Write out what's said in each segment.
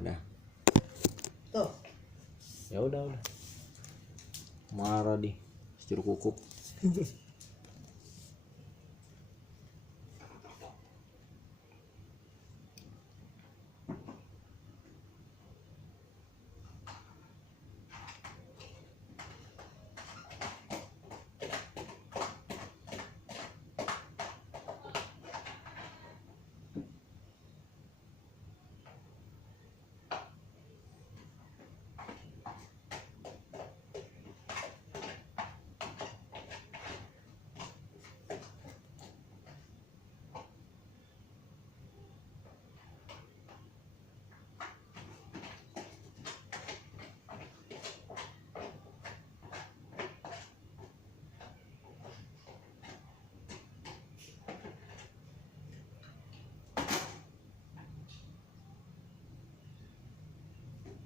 Udah. Tuh. Ya udah. Marah di jeruk kukup.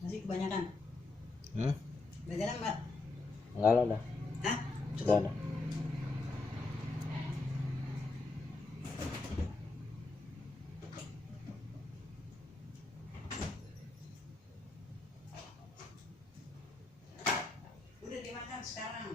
Masih kebanyakan. Kebanyakan enggak? Enggak lah dah. Hah? Udah Cukup. dah. Udah dimakan sekarang.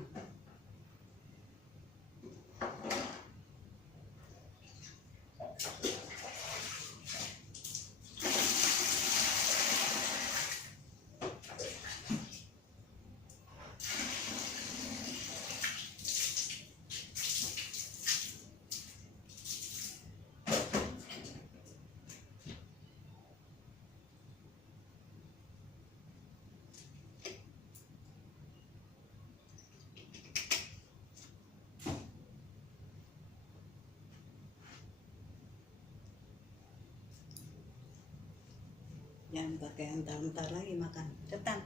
Jangan pakai entar-entar lagi makan. Cepetan.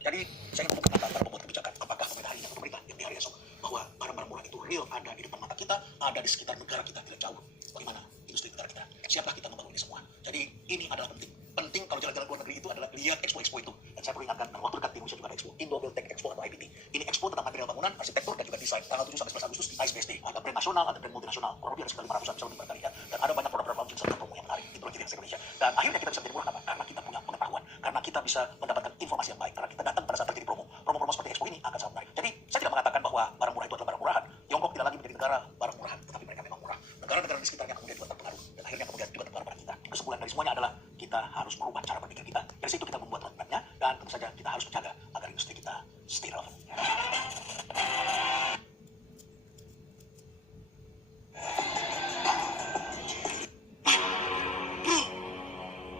Jadi saya ingin membuka mata para pembuat kebijakan, apakah pemerintah hari ini atau pemerintah di hari esok, bahwa barang-barang murah itu real ada di depan mata kita, ada di sekitar negara kita, tidak jauh. Bagaimana industri negara kita? Siapkah kita membangun ini semua? Jadi ini adalah penting. Penting kalau jalan-jalan luar negeri itu adalah lihat expo-expo itu. Dan saya perlu ingatkan, dan waktu dekat di Indonesia juga ada expo, Indo Build Tech Expo atau IBT. Ini expo tentang material bangunan, arsitektur, dan juga desain. Tanggal 7 sampai 11 Agustus di ISBSD. Ada brand nasional, ada brand multinasional. Kurang lebih ada sekitar 500-an bisa lebih barangkali ya. Dan ada banyak produk-produk launching serta promo yang menarik. Itu ciri khas Indonesia. Dan akhirnya kita bisa menjadi murah kenapa? Karena kita punya pengetahuan. Karena kita bisa mendapatkan informasi yang baik. Karena kita datang pada saat terjadi promo. Promo-promo seperti expo ini akan sangat menarik. Jadi saya tidak mengatakan bahwa barang murah itu adalah barang murahan. Tiongkok tidak lagi menjadi negara barang murahan, tetapi mereka memang murah. Negara-negara di sekitarnya kemudian juga terpengaruh. Dan akhirnya kemudian juga terpengaruh pada kita. Kesimpulan dari semuanya adalah kita harus merubah cara berpikir kita. Dari situ kita membuat roadmap-nya, dan tentu saja kita harus menjaga agar industri kita stay relevant.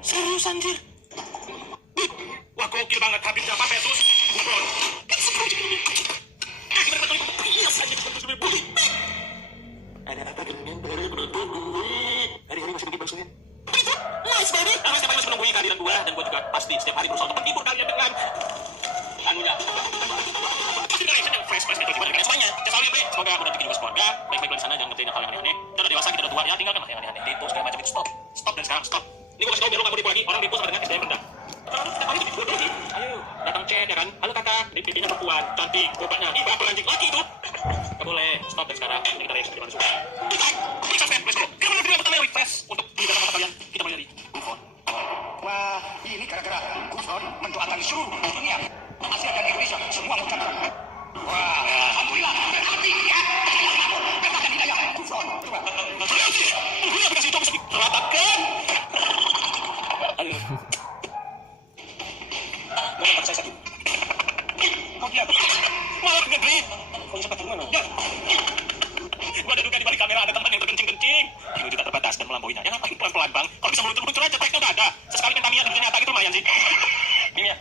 Serius anjir? Wah gokil banget, Habib Jafar versus Gufron. Ada apa dengan baru menonton gue? Hari-hari masih bikin baksoin. Nice baby. Karena setiap hari masih menunggu kehadiran gue, dan gue juga pasti setiap hari berusaha untuk menghibur kalian dengan anunya. Pasti reaction yang fresh gitu gimana dengan semuanya. Saya selalu ya, semoga mudah bikin juga sekeluarga. Baik-baik di sana, jangan ngerjain hal yang aneh-aneh. Kita udah dewasa, kita udah tua, ya tinggalkan yang aneh-aneh. Itu segala macam itu stop dari sekarang, stop. Ini gue kasih tau biar lo gak mau tipu lagi. Orang tipu sama dengan SDM rendah. Setiap hari itu dibodohi. Ayo, datang chat ya kan. Halo kakak, pipinya perempuan, cantik, bobanya. Ih, bakal anjing lagi itu. Gak boleh, stop dari sekarang. Ini kita reaction gimana suka. Kita step, let's go. Kita mulai video pertama refresh untuk menjaga mata kalian. Kita mulai dari Gufron. Wah, ini gara-gara Gufron mendoakan seluruh dunia, Asia dan Indonesia semua mengucapkan. Wah, alhamdulillah. Berarti ya, katakan hidayah Gufron. Coba. Ini aplikasi itu bisa diratakan. Aduh. Kenapa saya sakit? Kau diam. Malah negeri. Kau sempat dari mana? Ya. Gua ada duga di balik kamera ada teman yang terkencing-kencing. Itu juga terbatas dan melampauinya. Ya ngapain pelan-pelan bang? Kalau bisa meluncur-meluncur aja, tracknya udah ada. Sesekali main Tamiya di dunia nyata gitu lumayan sih. Ini ya.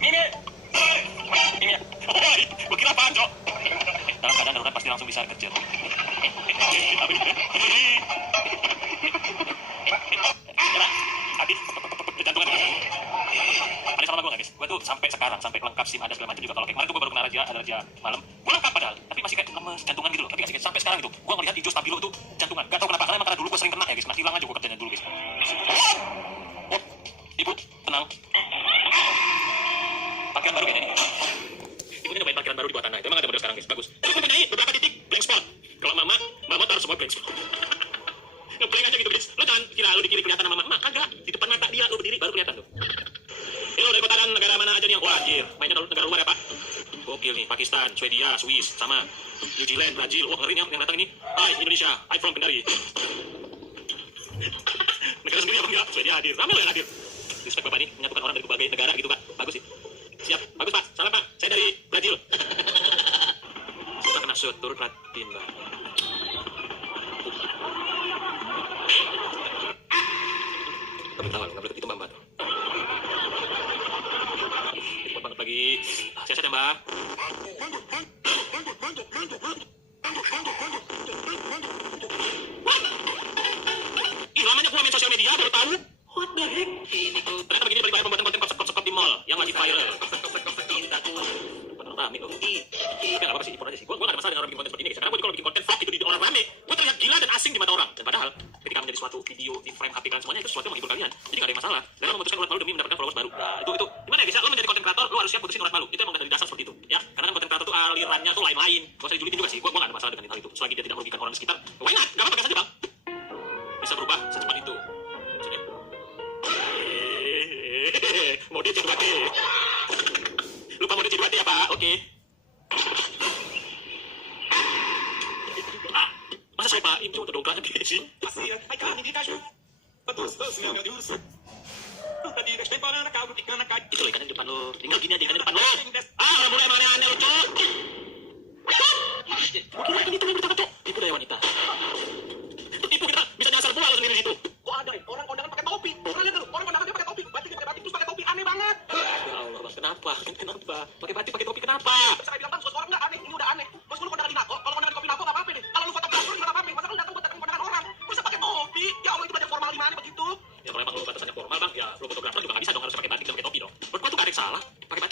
Ini ya. Woi, gua kira apaan, Cok? Dalam keadaan darurat pasti langsung bisa kecil. Habis. Jantungan. Ada sama gue gak guys? Gue tuh sampai sekarang, sampai lengkap SIM ada segala macam juga. Kalau kayak kemarin tuh gue baru kena ada raja malam. Gue lengkap padahal, tapi masih kayak lemes jantungan gitu loh. Tapi gak sih guys, sampai sekarang gitu. Gue ngelihat hijau stabilo itu jantungan. Gak tau kenapa, karena emang karena dulu gue sering kena ya guys. Nah hilang aja gue kerjanya dulu guys. Oh, ibu, tenang. Parkiran baru kayaknya nih. Ibu ini nyobain parkiran baru di bawah tanah. Itu emang ada model sekarang guys, bagus. Terus gue punya beberapa titik blank spot. Kalau mama taruh semua blank spot. Ngeblank aja gitu guys. Lo jangan kira lo di kiri kelihatan sama mama, kagak. Di depan mata dia lo berdiri baru kelihatan tuh. Lo dari kota dan negara mana aja nih yang wah anjir. Mainnya negara luar ya pak. Gokil nih, Pakistan, Swedia, Swiss, sama New Zealand, Brazil. Wah ngeri nih yang datang ini. Hai Indonesia, I'm from Kendari. Negara sendiri apa enggak? Swedia hadir, ramai loh yang hadir. Respect bapak nih, menyatukan orang dari berbagai negara gitu pak. Bagus sih. Siap, bagus pak. Salam pak, saya dari Brazil. Kita kena shoot, turut Latin pak. Tapi tahu, nggak boleh begitu mbak. Cepat banget lagi. Sehat ya mbak. Ih lamanya gua main sosial media baru tahu. What the heck? Ternyata begini balik pembuatan konten konsep-konsep di mall yang lagi viral. Bener rame loh. Tapi nggak apa-apa sih, ipon aja sih. Gua nggak ada masalah dengan orang bikin konten seperti ini. Karena gua kalau bikin konten vlog itu di orang rame, gua terlihat gila dan asing di mata orang. Dan padahal ketika menjadi suatu video di frame HP kalian semuanya itu sesuatu yang menghibur kalian. Jadi nggak ada yang masalah. Dan lo memutuskan urat malu demi mendapatkan followers baru. Nah, itu gimana ya guys? Lo menjadi konten kreator, lo harus siap putusin urat malu. Itu emang dari dasar seperti itu. Ya, karena kan konten kreator tuh alirannya tuh lain-lain. Gak usah dijulitin juga sih. Gua nggak ada masalah dengan hal itu. Selagi dia tidak merugikan orang di sekitar, why not? Gak apa-apa, gas aja bang. Bisa berubah secepat itu. Mau dia C2T. Lupa mau dia C2T ya pak? Oke. Masa saya pak, ini cuma dongkraknya dia sih. Itu loh ikannya di depan lo. Tinggal gini aja ikannya di depan lo. Udah mulai emang aneh-aneh lo cok. Gue kira ikan itu yang bertangkap cok. Tipu daya wanita. Tipu kita bisa nyasar pula lo sendiri di situ. Kok ada orang kondangan pakai topi? Pernah lihat orang kondangan dia pakai topi? Batik dia pakai batik terus pakai topi, aneh banget. Ya Allah bang, kenapa? Pakai batik pakai topi kenapa? Bisa bilang bang, suara enggak aneh, ini udah aneh. Mas gue kondangan di Nako, kalau kondangan di kopi Nako nggak apa-apa deh. Kalau lu fotografer nggak apa-apa, masa lu datang buat datang kondangan orang, bisa pakai topi? Ya Allah itu banyak formal di mana begitu? Ya kalau emang lu batasannya formal bang, ya lu fotografer juga nggak bisa dong harus pakai batik dan pakai topi dong. Menurut gua tuh gak ada yang salah. Pakai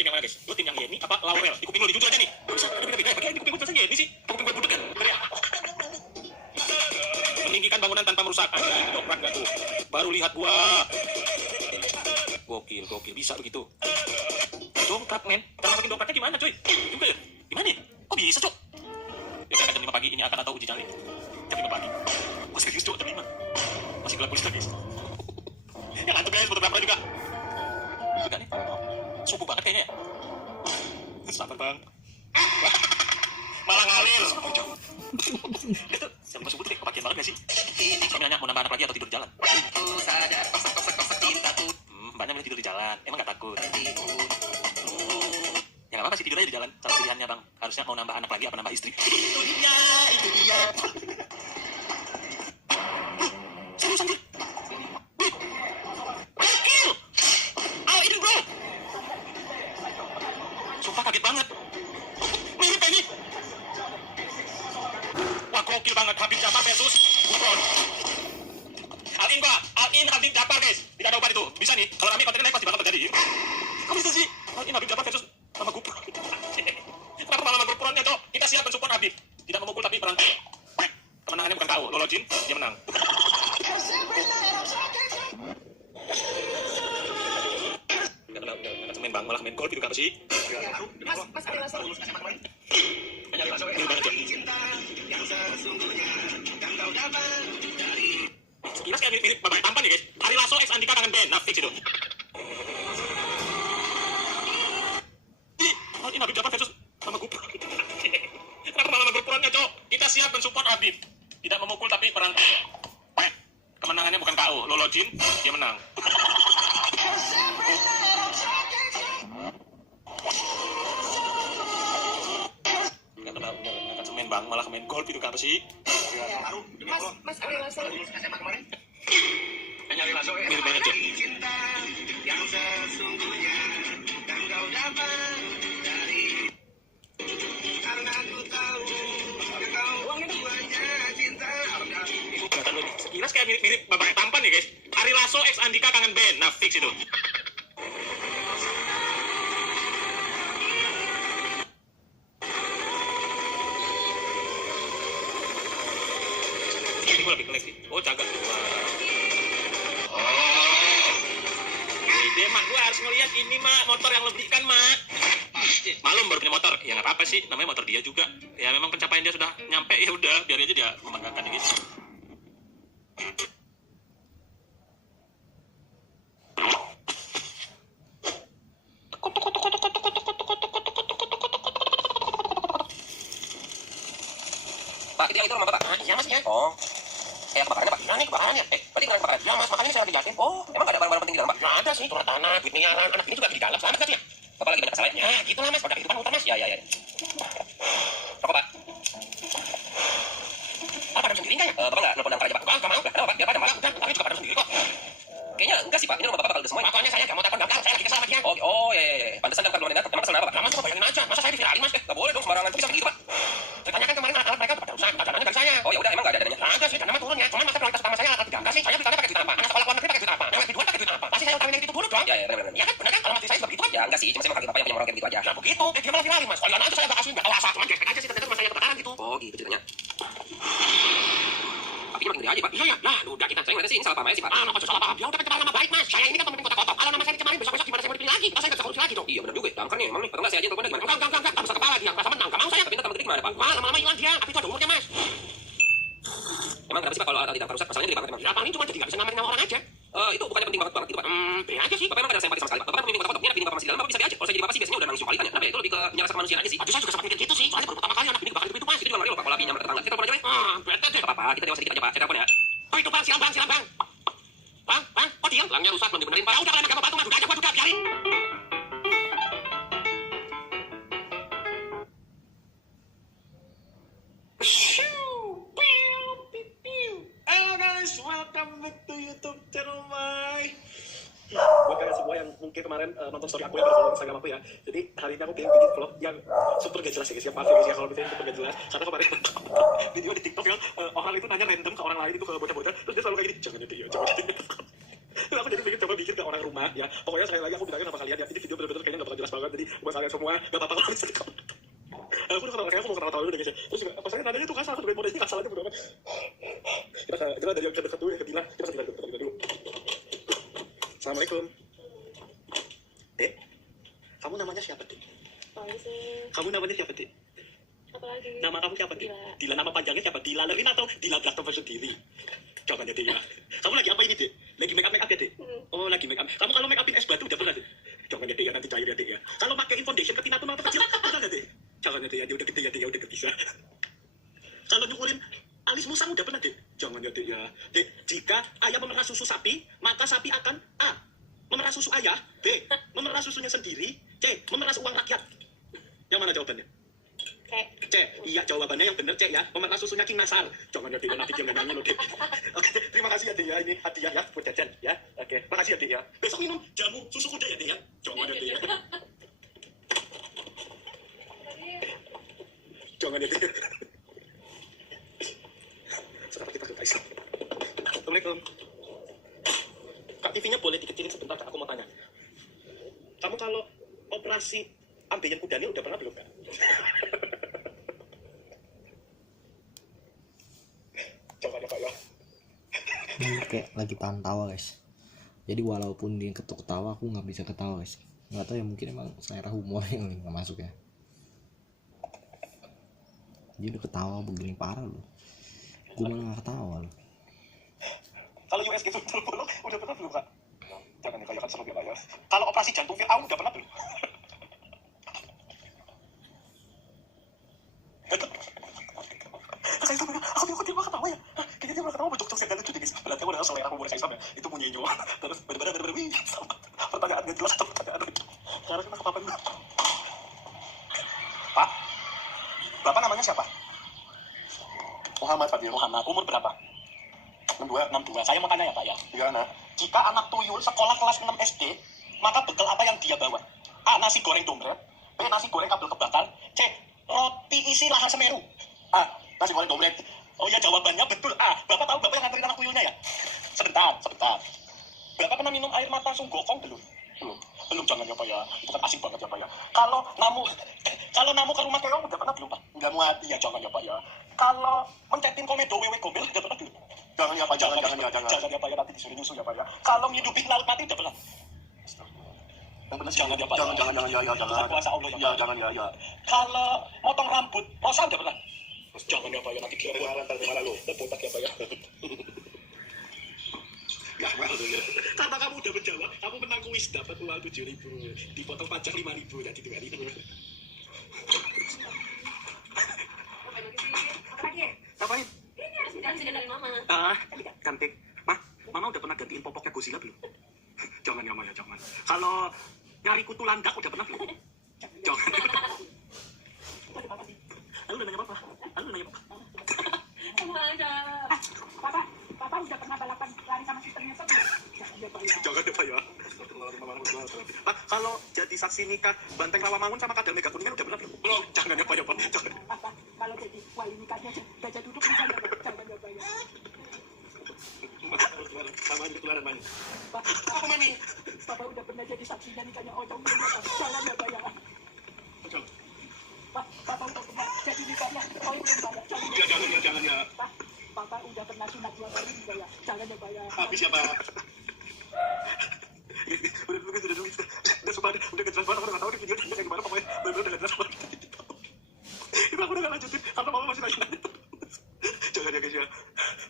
tim yang mana guys? Lu tim yang Yeni apa Laurel? Di kuping lu, jujur aja nih. Bisa ada beda-beda, pakai di kuping gue terasa Yeni sih. Kuping gue budek kan? Teriak. Meninggikan bangunan tanpa merusak. Dongkrak gak tuh? Baru lihat gua. Gokil, bisa begitu. Dongkrak men, cara masukin dongkraknya gimana coy? Juga ya? Gimana ya? Kok bisa cok? Ya kan jam 5 pagi ini akan atau uji nyali. Jam 5 pagi. Masih serius cok, jam 5. Masih gelap gulita guys. Yang ngantuk guys, fotografer juga. Juga nih, subuh banget kayaknya ya. Sabar bang. Malah ngalir. Itu jam subuh tuh kayak kebagian banget gak sih? Suami nanya mau nambah anak lagi atau tidur di jalan? Itu sadar, kosak cinta tuh. Banyak yang tidur di jalan, emang gak takut? Ya gak apa-apa sih, tidur aja di jalan. Salah pilihannya bang, harusnya mau nambah anak lagi apa nambah istri. Itu dia. Serius anjir? Gokil! All in bro! Sumpah kaget banget. Mirip ini. Wah gokil banget, Habib Jafar versus Gufron. All in Habib Jafar guys. Tidak ada obat itu, bisa nih. Kalau Rami kontennya naik pasti bakal terjadi. Kok bisa sih? All in Habib Jafar versus sama Gufron. Kenapa malah sama Gufronnya cok? Kita siap mensupport Habib. Tidak memukul tapi perang. Kemenangannya bukan kau, Lolo Jin, dia menang. Gak main bang, malah main golf itu apa sih? Mas ada langsung. Ini banget cok. Sekilas kayak mirip bapak tampan ya guys. Ari Lasso X Andika kangen band, nah fix itu. Ini Habib Jafar versus sama Gufron. Kenapa malah sama Gufronnya cok? Kita siap mensupport Habib. Tidak memukul tapi perang. Kemenangannya bukan KO, Lolo Jin, dia menang. Gak kenal, gak semen bang, malah main golf itu apa sih? Mas ada langsung. Mirip banget cok. Sekilas kayak mirip bapak tampan ya guys. Ari Lasso X Andika kangen band, nah fix itu. Ini gue lebih ngelag sih. Oh jaga. Ide mak, gue harus ngeliat ini mak, motor yang lo belikan mak. Malum baru punya motor, ya nggak apa-apa sih, namanya motor dia juga. Ya memang pencapaian dia sudah nyampe, ya udah biar aja dia membanggakan diri. Pak, itu rumah Bapak? Iya mas, ya. Oh. Kayak kebakarannya Pak? Iya nih kebakarannya. Berarti kena kebakaran? Ya mas, makanya saya lagi yakin. Oh, emang gak ada barang-barang penting di dalam Pak? Gak ada sih, turun tanah, duit miliaran, anak ini juga di dalam, selamat gak sih ya? Bapak lagi banyak kesalahan? Ya, gitu lah mas, pada kehidupan hutan mas. Ya. Rokok Pak? Apa ada sendiri enggak ya? Bapak gak nelfon damkar aja Pak? Gak mau, kenapa Pak? Biar pada malah, udah, Bapak juga pada sendiri kok. Kayaknya enggak sih Pak, ini rumah Bapak kalau udah semua. Makanya saya gak mau telepon damkar, saya lagi kesal sama dia. Oh, iya. Pantesan damkar belum datang. Emang kesel apa Pak? Mas, coba bayangin aja, masa saya diviralin mas? Gak boleh dong sembarangan, bisa begitu Pak. Saya tanyakan kemarin alat mereka udah rusak, dananya dari saya. Oh ya udah, emang gak ada dananya? Ada sih, dana mah turun ya. Cuman masa prioritas utama saya alat damkar sih. Saya belikannya pakai duit apa? Anak sekolah luar negeri pakai duit apa? Yang kedua pakai duit apa? Pasti saya utangin yang itu dulu dong. Ya benar. Ya kan, benar kan? Kalau mati saya seperti itu kan? Ya enggak sih, cuma saya mau kaget Bapak yang punya moral kayak gitu aja. Ya begitu, dia malah viralin mas. Kalian aja saya gak asli, gak awasa. Cuman gesek aja sih, ternyata rumah saya kebakaran gitu. Oh gitu ceritanya. Tapi makin ngeri aja Pak. Iya ya, nah udah kita sering ngeliatnya sih ini salah paham aja sih Pak. Kenapa salah paham? Ya udah pencemaran nama baik mas. Saya ini kan pemimpin kota kotor. Kalau nama saya dicemarin besok gimana saya mau dipilih lagi? Masa saya nggak bisa korupsi lagi dong? Iya benar juga. Damkar nih emang nih. Kalau nggak saya aja telepon gimana? Enggak. Tak bisa kepala dia. Merasa menang. Gak mau saya. Tapi ntar gede gimana Pak? Lama-lama hilang dia. Tapi itu ada umurnya mas. Emang kenapa sih Pak kalau alat damkar rusak? Masalahnya gede banget emang. Ya paling cuma jadi nggak bisa ngamarin nama orang aja. Itu bukannya penting banget gitu Pak. Beri aja sih. Bapak emang ada sempati sama sekali Pak. Bapak kan pemimpin kota kotor. Ini pemimpin Bapak masih dalam. Bapak bisa aja. Kalau saya jadi Bapak sih biasanya udah nangis palitan ya. Tapi itu lebih ke menyerahkan kemanusiaan aja sih. Aduh saya juga sempat mikir gitu sih. Soalnya baru pertama kali anak ini bakal itu mas. Itu juga ngeri loh Pak. Kalau apinya tetangga. Kita telepon aja Pak. Bete deh. Apa-apa. Kita dewa sedikit aja Pak. Saya telepon ya. Oh itu Bang, silam bang. Bang, kok diam? Gelangnya rusak, belum dibenerin. Pak, udah kalian agak batu, madu aja, gua juga biarin. Halo guys, welcome back to YouTube channel my. Buat kalian semua yang mungkin kemarin nonton story aku yang berfollow Instagram aku ya. Jadi hari ini aku pengen bikin vlog yang super gak jelas ya guys ya. Maaf ya guys ya kalau misalnya super gak jelas. Karena kemarin video di TikTok yang orang itu nanya random ke orang lain itu ke bocah-bocah. Terus dia selalu kayak gini, jangan itu ya, jangan itu. Aku jadi pengen coba bikin ke orang rumah ya. Pokoknya sekali lagi aku bilangin sama kalian ya, ini video bener-bener kayaknya gak bakal jelas banget. Jadi buat kalian semua gak apa-apa kalau misalnya aku udah kayaknya aku mau ketawa dulu deh guys ya. Terus juga pas saya nanya itu kasar, aku dengan modenya kasar aja bodo amat. Kita dari yang dekat dulu ya, ke Dila. Kita ke Dila dulu. Assalamualaikum. Dek, kamu namanya siapa, Dek? Kamu namanya siapa, Dek? Apalagi? Nama kamu siapa, Dek? Dila. Dila, nama panjangnya siapa? Dila Lerin atau Dila Blastover sendiri? Jangan ya, Dek ya. Kamu lagi apa ini, Dek? Lagi make up ya, Dek? Oh, lagi make up. Kamu kalau make upin es batu udah pernah, Dek? Jangan ya, Dek ya, nanti cair ya, Dek ya. Kalau pakein foundation ke Tina Turner atau kecil, pernah nggak, Dek? Jangan ya, Dek ya, dia udah gede ya, Dek ya, udah bisa. Kalau nyukurin alis musang udah pernah, Dek? Jangan ya, Dek ya. Dek, jika ayah memerah susu sapi, maka sapi akan A. Memerah susu ayah, B. Memerah susunya sendiri, C. Memerah uang rakyat. Yang mana jawabannya? C. Iya, jawabannya yang benar C ya. Memerah susunya King Nasar. Jangan ya, Dek, nanti dia nanya loh, Dek. Oke, terima kasih ya, Dek ya. Ini hadiah ya buat jajan ya. Oke, makasih ya, Dek ya. Besok minum jamu susu kuda ya, Dek ya. Jangan ya, Dek ya. Jangan ya, Dek. Sekarang kita ke Islam. Assalamualaikum. Kak, TV-nya boleh dikecilin sebentar, Kak. Aku mau tanya. Kamu kalau operasi ambeien kuda ini udah pernah belum, Kak? Coba ya, Pak ya. Ini kayak lagi tahan tawa guys. Jadi walaupun dia ketuk ketawa, aku nggak bisa ketawa guys. Nggak tahu ya, mungkin emang selera humor yang nggak masuk ya. Dia udah ketawa begini parah loh. Gue malah nggak ketawa loh. Kalau USG Sultan Bolong udah pernah belum, Kak? Jangan ya, kayak kan seru ya, Pak ya. Kalau operasi jantung Fir'aun udah pernah belum? Aku dia ketawa ya. Kayaknya dia malah ketawa bocok yang gak lucu deh guys. Berarti aku udah selera humor saya sama ya. Itu punya Injo. Terus bener-bener wih. Pertanyaan gak jelas atau pertanyaan lucu. Sekarang kita ke Bapak dulu. Pak, Bapak namanya siapa? Muhammad Fadil. Muhammad. Umur berapa? 62. Saya mau tanya ya, Pak ya. Iya, nah. Jika anak tuyul sekolah kelas 6 SD, maka bekal apa yang dia bawa? A. Nasi goreng dompet. B. Nasi goreng kabel kebakar. C. Roti isi lahan Semeru. A. Nasi goreng dompet. Oh ya, jawabannya betul A. Bapak tahu Bapak yang nganterin anak tuyulnya ya? Sebentar. Bapak pernah minum air mata sunggokong belum? Belum, jangan ya, Pak ya. Itu kan asing banget ya, Pak ya. Kalau namu ke rumah keong udah pernah belum, Pak? Nggak muat. Iya, jangan ya, Pak ya. Kalau mencetin komedo wewe gombel udah pernah belum? Jangan ya, Pak. Jangan. Jangan ya, Pak ya. Nanti disuruh nyusul ya, Pak ya. Kalau ngidupin laut mati udah pernah? Yang benar Jangan ya, Pak. Jangan. Ya, Itu kan kuasa Allah ya, Pak. Ya, jangan ya. Kalau motong rambut, Rosa udah pernah? Jangan ya, Pak ya. Nanti dia Malah lu. botak ya, Pak ya. Gak mau ya. Karena kamu udah menjawab, kamu menang kuis dapat uang 7.000, dipotong pajak 5.000 dan itu kali. Ngapain? Sudah dari mama. Cantik. Mama udah pernah gantiin popoknya Godzilla belum? Jangan ya, Ma ya, jangan. Kalau nyari kutu landak udah pernah belum? Jangan. Lu nanya apa? Sama aja. Papa udah pernah balapan lari sama susternya Sob? Jangan deh, Pak ya. Pak, kalau jadi saksi nikah Banteng Rawamangun sama Kadal Mega Kuningan udah pernah belum? Belum. Jangan ya, Pak ya, Pak. Jangan. Papa, kalau jadi wali nikahnya gajah duduk bisa ya, Pak? Jangan ya, Pak ya. Sama aja ketularan mana? Apa ini? Papa udah pernah jadi saksinya nikahnya Ojong. Jangan ya, Pak ya. Papa udah pernah jadi nikahnya Ojong. Jangan ya. Papa udah pernah sunat 2 kali juga ya. Jangan ya, Pak ya. Habis ya, Pak. Udah sumpah, udah gak jelas banget. Aku udah gak tau di video kayak gimana, pokoknya bener-bener udah gak jelas banget. Itu aku udah gak lanjutin, karena mama masih nanya. Jangan ya, guys ya.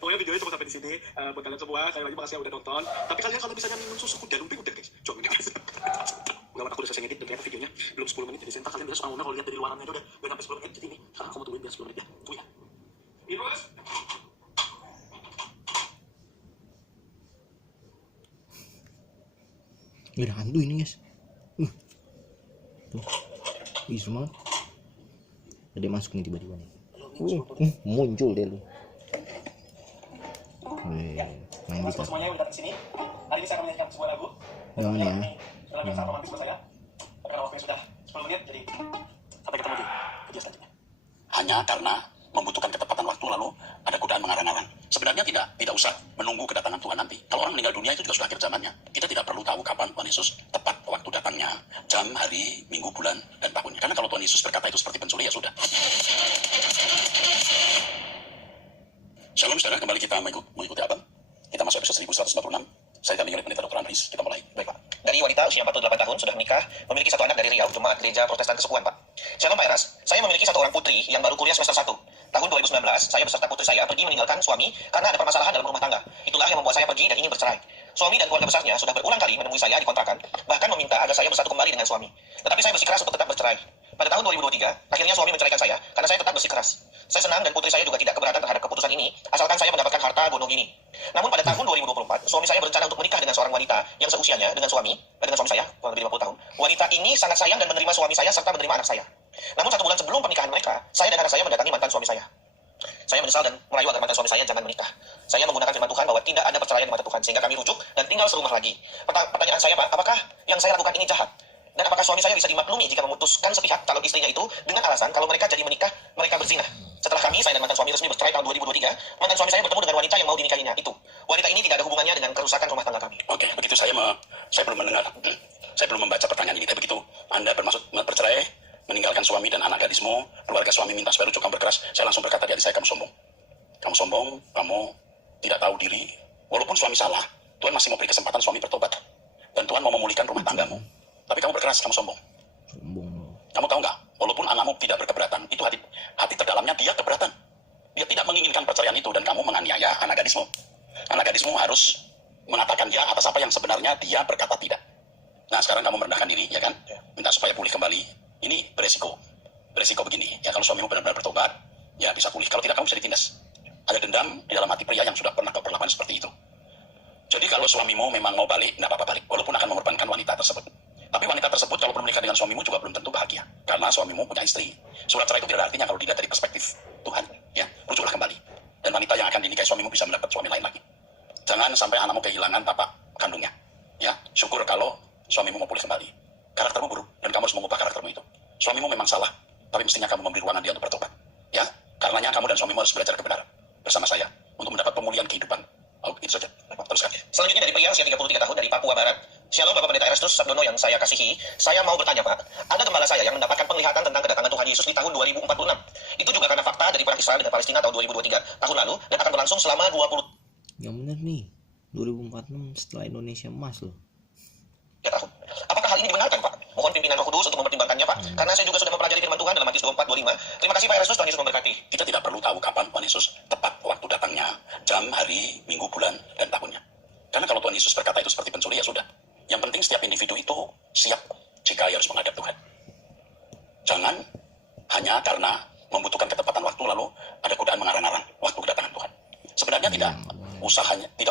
Pokoknya videonya cuma sampai di sini. Buat kalian semua, sekali lagi makasih yang udah nonton. Tapi kalian kalau misalnya minum susu kuda lumping udah, guys. Jangan ya, guys. Gak aku udah selesai ngedit, dan ternyata videonya belum 10 menit. Jadi ntar kalian biasa awalnya kalau lihat dari luarannya aja udah sampai 10 menit. Jadi ini, sekarang aku mau tungguin biar 10 menit ya. Tunggu ya. Virus. Ini ada hantu ini guys. Tuh. Ih, semua. Ada masuk nih tiba-tiba nih. Muncul deh lu. Main Mas, gitar. semuanya yang datang sini. Hari ini saya akan menyanyikan sebuah lagu. Yang mana ya? Dalam yang sangat romantis buat saya. Tapi karena waktunya sudah 10 menit, jadi sampai ketemu di video selanjutnya. Hanya karena membutuhkan ketepatan waktu lalu ada godaan mengarang-arang. Sebenarnya tidak usah menunggu kedatangan Tuhan nanti. Kalau orang meninggal dunia itu juga sudah akhir zamannya. Kita tidak perlu tahu kapan Tuhan Yesus tepat waktu datangnya, jam, hari, minggu, bulan, dan tahunnya. Karena kalau Tuhan Yesus berkata itu seperti pencuri, ya sudah. Shalom saudara, kembali kita mengikuti Abang. Kita masuk episode 1146. Saya didampingi oleh Pendeta Dr. Andris. Kita mulai. Baik Pak. Dari wanita usia 48 tahun, sudah menikah, memiliki satu anak dari Riau, Jemaat Gereja Protestan Kesepuan Pak. Shalom Pak Eras, saya memiliki satu orang putri yang baru kuliah semester 1. Tahun 2019, saya beserta putri saya pergi meninggalkan suami karena ada permasalahan dalam rumah tangga. Itulah yang membuat saya pergi dan ingin bercerai. Suami dan keluarga besarnya sudah berulang kali menemui saya di kontrakan, bahkan meminta agar saya bersatu kembali dengan suami. Tetapi saya bersikeras untuk tetap bercerai. Pada tahun 2023, akhirnya suami menceraikan saya karena saya tetap bersikeras. Saya senang dan putri saya juga tidak keberatan terhadap keputusan ini, asalkan saya mendapatkan harta gono gini. Namun pada tahun 2024, suami saya berencana untuk menikah dengan seorang wanita yang seusianya dengan suami saya, kurang lebih 50 tahun. Wanita ini sangat sayang dan menerima suami saya serta menerima anak saya. Namun 1 bulan sebelum pernikahan mereka, saya dan anak saya mendatangi mantan suami saya. Saya menyesal dan merayu agar mantan suami saya jangan menikah. Saya menggunakan firman Tuhan bahwa tidak ada perceraian di mata Tuhan, sehingga kami rujuk dan tinggal serumah lagi. Pertanyaan saya Pak, apakah yang saya lakukan ini jahat? Dan apakah suami saya bisa dimaklumi jika memutuskan sepihak calon istrinya itu dengan alasan kalau mereka jadi menikah, mereka berzina? Setelah saya dan mantan suami resmi bercerai tahun 2023, mantan suami saya bertemu dengan wanita yang mau dinikahinya itu. Wanita ini tidak ada hubungannya dengan kerusakan rumah tangga kami. Oke, begitu saya belum mendengar. Saya belum membaca pertanyaan ini. Tapi begitu Anda bermaksud bercerai, meninggalkan suami dan anak gadismu, keluarga suami minta supaya rujuk, kamu berkeras, saya langsung berkata di hati saya, kamu sombong. Kamu sombong, kamu tidak tahu diri. Walaupun suami salah, Tuhan masih mau beri kesempatan suami bertobat. Dan Tuhan mau memulihkan rumah tanggamu. Tapi kamu berkeras, kamu sombong. Kamu tahu nggak? Walaupun anakmu tidak berkeberatan, itu hati terdalamnya dia keberatan. Dia tidak menginginkan perceraian itu dan kamu menganiaya anak gadismu. Anak gadismu harus mengatakan ya atas apa yang sebenarnya dia berkata tidak. Nah sekarang kamu merendahkan diri, ya kan? Minta supaya pulih kembali. Ini beresiko. Beresiko begini, ya kalau suamimu benar-benar bertobat, ya bisa pulih. Kalau tidak kamu bisa ditindas. Ada dendam di dalam hati pria yang sudah pernah berpengalaman seperti itu. Jadi kalau suamimu memang mau balik, tidak apa-apa balik. Walaupun akan mengorbankan wanita tersebut. Tapi wanita tersebut kalau belum menikah dengan suamimu juga belum tentu bahagia. Karena suamimu punya istri. Surat cerai itu tidak ada artinya kalau dilihat dari perspektif Tuhan. Ya, rujuklah kembali. Dan wanita yang akan dinikahi suamimu bisa mendapat suami lain lagi. Jangan sampai anakmu kehilangan tapak kandungnya. Ya, syukur kalau suamimu mau pulih kembali. Karaktermu buruk dan kamu harus mengubah karaktermu itu. Suamimu memang salah, tapi mestinya kamu memberi ruangan dia untuk bertobat. Ya, karenanya kamu dan suamimu harus belajar kebenaran bersama saya untuk mendapat pemulihan kehidupan. Oh, itu saja. Teruskan. Selanjutnya dari pria usia 33 tahun dari Papua Barat. Shalom Bapak Pendeta Erastus Sabdono yang saya kasihi. Saya mau bertanya Pak, ada gembala saya yang mendapatkan penglihatan tentang kedatangan Tuhan Yesus di tahun 2046. Itu juga karena fakta dari perang Israel dan Palestina tahun 2023 tahun lalu dan akan berlangsung selama 20. Yang benar nih, 2046 setelah Indonesia emas loh. Ya tahun. Apakah hal ini dibenarkan Pak? Mohon pimpinan Roh Kudus untuk mempertimbangkannya Pak. Karena saya juga sudah mempelajari firman Tuhan dalam Matius 24:25. Terima kasih Pak Erastus, Tuhan Yesus memberkati. Kita tidak perlu tahu kapan Tuhan Yesus tepat waktu datangnya, jam, hari, minggu, bulan, dan tahunnya. Karena kalau Tuhan Yesus berkata itu seperti pencuri, ya sudah. Yang penting setiap individu itu siap jika ia harus menghadap Tuhan. Jangan hanya karena membutuhkan ketepatan waktu lalu ada godaan mengarang-arang waktu kedatangan Tuhan. Sebenarnya tidak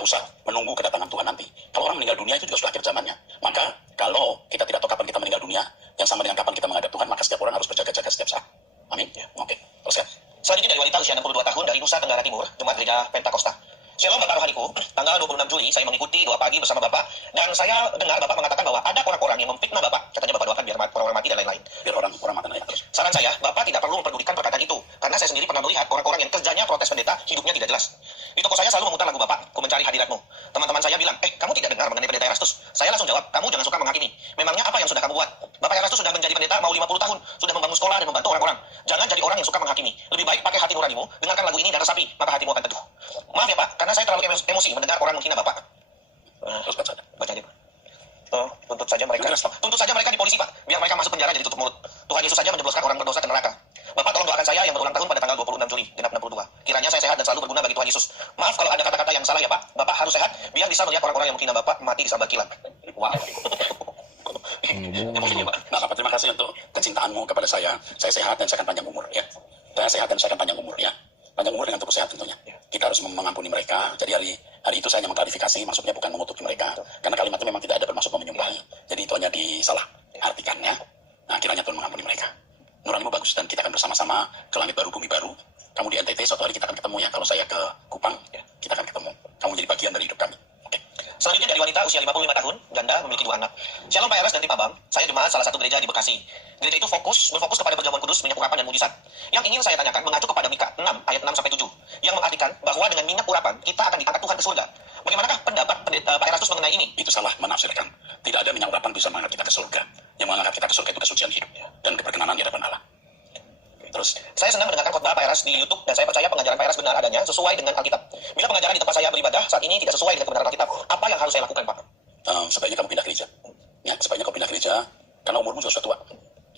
usah menunggu kedatangan Tuhan nanti. Kalau orang meninggal dunia itu juga sudah akhir zamannya. Maka kalau kita tidak tahu kapan kita meninggal dunia, yang sama dengan kapan kita menghadap Tuhan, maka setiap orang harus berjaga-jaga setiap saat. Amin. Ya, oke. Teruskan. Selanjutnya dari wanita usia 62 tahun dari Nusa Tenggara Timur, Jemaat Gereja Pentakosta. Shalom Bapak Rohaniku, tanggal 26 Juli saya mengikuti doa pagi bersama Bapak dan saya dengar Bapak mengatakan bahwa ada orang-orang yang memfitnah Bapak. Katanya Bapak doakan biar orang-orang mati dan lain-lain. Biar orang mati dan lain-lain. Saran saya, Bapak tidak perlu memperdulikan perkataan itu karena saya sendiri pernah melihat orang-orang yang kerjanya protes pendeta, hidupnya tidak jelas. Di toko saya selalu memutar lagu Bapak, Ku Mencari Hadiratmu. Teman-teman saya bilang, kamu tidak dengar mengenai Pendeta Erastus? Saya langsung jawab, kamu jangan suka menghakimi. Memangnya apa yang sudah kamu buat? Bapak Erastus sudah menjadi pendeta mau 50 tahun, sudah membangun sekolah dan membantu orang-orang. Jangan jadi orang yang suka menghakimi. Lebih baik pakai hati nuranimu, dengarkan lagu ini dan resapi, maka hatimu akan teduh. Maaf ya Pak, karena saya terlalu emosi mendengar orang menghina Bapak. Terus baca aja Pak. Tuntut saja mereka di polisi Pak, biar mereka masuk penjara jadi tutup mulut. Tuhan Yesus saja menjebloskan orang berdosa ke neraka. Bapak tolong doakan saya yang berulang tahun pada tanggal 26 Juli, genap 62. Kiranya saya sehat dan selalu berguna bagi Tuhan Yesus. Maaf kalau ada kata-kata yang salah ya Pak. Bapak harus sehat biar bisa melihat orang-orang yang menghina Bapak mati di sambakilan. Wow. Emosinya Pak. Nah Bapak, terima kasih untuk kecintaanmu kepada saya. Saya sehat dan saya akan panjang umur ya. Saya sehat dan saya akan panjang umur ya. Panjang umur dengan tubuh sehat tentunya. Kita harus mengampuni mereka. Jadi hari itu saya hanya mengklarifikasi, maksudnya bukan mengutuki mereka. Karena kalimat itu memang tidak ada bermaksud menyumpahi. Jadi itu hanya disalah artikannya. Nah kiranya Tuhan mengampuni mereka. Nuranimu bagus dan kita akan bersama-sama ke langit baru, bumi baru. Kamu di NTT, suatu hari kita akan ketemu ya. Kalau saya ke Kupang, ya, kita akan ketemu. Kamu menjadi bagian dari hidup kami. Oke. Selanjutnya dari wanita usia 55 tahun, janda, memiliki 2 anak. Shalom Pak Eras dan tim Abang, saya jemaat salah satu gereja di Bekasi. Gereja itu berfokus kepada perjamuan kudus, minyak urapan dan mujizat. Yang ingin saya tanyakan mengacu kepada Mika 6 ayat 6-7, yang mengartikan bahwa dengan minyak urapan kita akan diangkat Tuhan ke surga. Bagaimanakah pendapat Pak Erastus mengenai ini? Itu salah menafsirkan. Tidak ada minyak urapan bisa mengangkat kita ke surga. Yang mengangkat kita ke surga itu kesucian hidup dan keberkenanan di hadapan Allah. Terus, Saya senang mendengarkan khotbah Pak Eras di YouTube dan saya percaya pengajaran Pak Eras benar adanya sesuai dengan Alkitab. Bila pengajaran di tempat saya beribadah saat ini tidak sesuai dengan kebenaran Alkitab, apa yang harus saya lakukan, Pak? sebaiknya kamu pindah gereja. Ya, sebaiknya kamu pindah gereja karena umurmu sudah tua.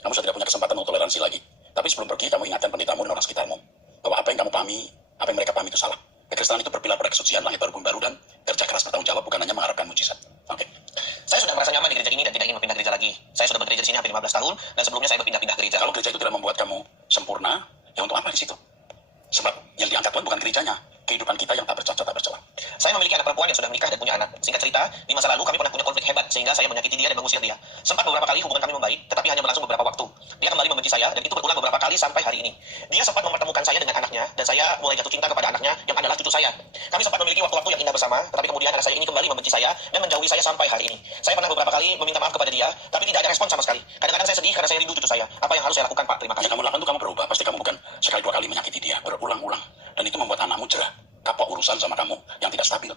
Kamu sudah tidak punya kesempatan untuk toleransi lagi. Tapi sebelum pergi, kamu ingatkan pendetamu dan orang sekitarmu bahwa apa yang kamu pahami, apa yang mereka pahami itu salah. Kekristenan itu berpilar pada kesucian, langit baru, bumi baru, dan kerja keras bertanggung jawab, bukan hanya mengharapkan mujizat. Oke. Saya sudah merasa nyaman di gereja ini dan tidak ingin berpindah gereja lagi. Saya sudah bekerja di sini hampir 15 tahun dan sebelumnya saya berpindah-pindah gereja. Kalau gereja itu tidak membuat kamu sempurna, ya untuk apa di situ? Sebab yang diangkat Tuhan bukan gerejanya, kehidupan kita yang tak bercacat, tak bercela. Saya memiliki anak perempuan yang sudah menikah dan punya anak. Singkat cerita, di masa lalu kami pernah punya konflik hebat sehingga saya menyakiti dia dan mengusir dia. Sempat beberapa kali hubungan kami membaik, tetapi hanya berlangsung beberapa waktu. Dia kembali membenci saya dan itu berulang beberapa kali sampai hari ini. Dia sempat mempertemukan saya dengan anaknya dan saya mulai jatuh cinta kepada anaknya yang adalah cucu saya. Kami sempat memiliki waktu-waktu yang indah bersama, tetapi kemudian anak saya ini kembali membenci saya dan menjauhi saya sampai hari ini. Saya pernah beberapa kali meminta maaf kepada dia, tapi tidak ada respon sama sekali. Kadang-kadang saya sedih karena saya rindu cucu saya. Apa yang harus saya lakukan, Pak? Terima kasih. Yang kamu lakukan itu kamu berubah. Pasti kamu bukan sekali dua kali menyakiti dia, berulang-ulang. Dan itu membuat anakmu jerah, kapok urusan sama kamu yang tidak stabil.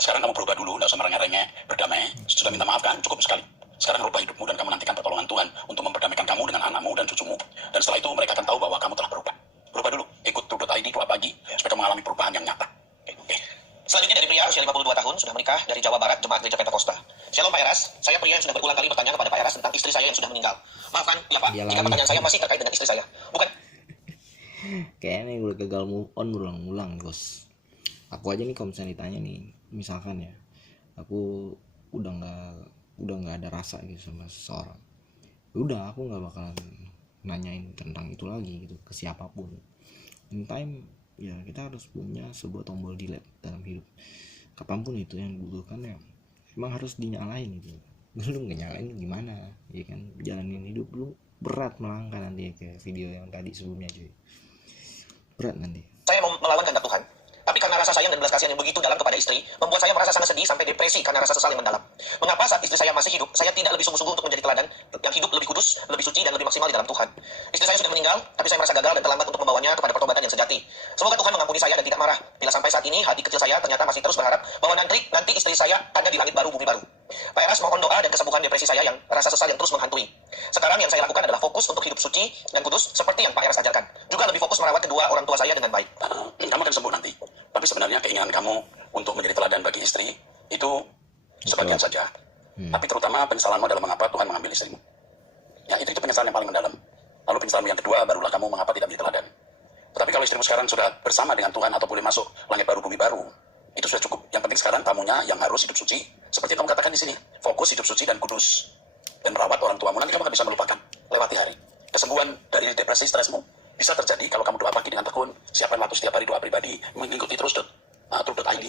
Sekarang kamu berubah dulu, tidak usah merengek-rengek, berdamai. Sudah minta maaf kan? Cukup sekali. Sekarang rubah hidupmu dan kamu nantikan pertolongan Tuhan untuk memperdamaikan kamu dengan anakmu dan cucumu. Dan setelah itu mereka akan tahu bahwa kamu telah berubah. Berubah dulu, ikut True.id doa pagi supaya kamu mengalami perubahan yang nyata. Oke. Selanjutnya dari pria usia 52 tahun, sudah menikah dari Jawa Barat, jemaat gereja Pentakosta. Shalom Pak Eras, saya pria yang sudah berulang kali bertanya kepada Pak Eras tentang istri saya yang sudah meninggal. Maafkan, ya Pak, Dia jika lagi. pertanyaan saya masih terkait dengan istri saya. Bukan. Kayaknya udah gagal move on berulang-ulang, bos. Aku aja nih kalau misalnya ditanya nih, misalkan ya, aku udah nggak ada rasa gitu sama seseorang, udah aku nggak bakalan nanyain tentang itu lagi gitu ke siapapun. In time ya kita harus punya sebuah tombol delete dalam hidup. Kapanpun itu yang dibutuhkan ya emang harus dinyalain gitu. Lu nggak nyalain gimana ya kan, jalanin hidup lu berat melangkah nanti kayak video yang tadi sebelumnya cuy, berat nanti. Saya mau melawan kehendak Tuhan. Tapi karena rasa sayang dan belas kasihan yang begitu dalam kepada istri, membuat saya merasa sangat sedih sampai depresi karena rasa sesal yang mendalam. Mengapa saat istri saya masih hidup, saya tidak lebih sungguh-sungguh untuk menjadi teladan yang hidup lebih kudus, lebih suci, dan lebih maksimal di dalam Tuhan. Istri saya sudah meninggal, tapi saya merasa gagal dan terlambat untuk membawanya kepada pertobatan yang sejati. Semoga Tuhan mengampuni saya dan tidak marah bila sampai saat ini hati kecil saya ternyata masih terus berharap bahwa nanti istri saya ada di langit baru, bumi baru. Pak Eras mohon doa dan kesembuhan depresi saya yang rasa sesal yang terus menghantui. Sekarang yang saya lakukan adalah fokus untuk hidup suci dan kudus seperti yang Pak Eras ajarkan. Juga lebih fokus merawat kedua orang tua saya dengan baik. Kamu akan sembuh nanti. Tapi sebenarnya keinginan kamu untuk menjadi teladan bagi istri itu sebagian saja. Tapi terutama penyesalanmu adalah mengapa Tuhan mengambil istrimu. Ya, itu penyesalan yang paling mendalam. Lalu penyesalan yang kedua barulah kamu mengapa tidak menjadi teladan. Tetapi kalau istrimu sekarang sudah bersama dengan Tuhan atau boleh masuk langit baru bumi baru, itu sudah cukup. Yang penting sekarang kamunya yang harus hidup suci, seperti yang kamu katakan di sini, fokus hidup suci dan kudus dan merawat orang tuamu. Nanti kamu akan bisa melupakan lewati hari. Kesembuhan dari depresi stresmu bisa terjadi kalau kamu doa pagi dengan tekun, siapkan waktu setiap hari doa pribadi, mengikuti terus True.id.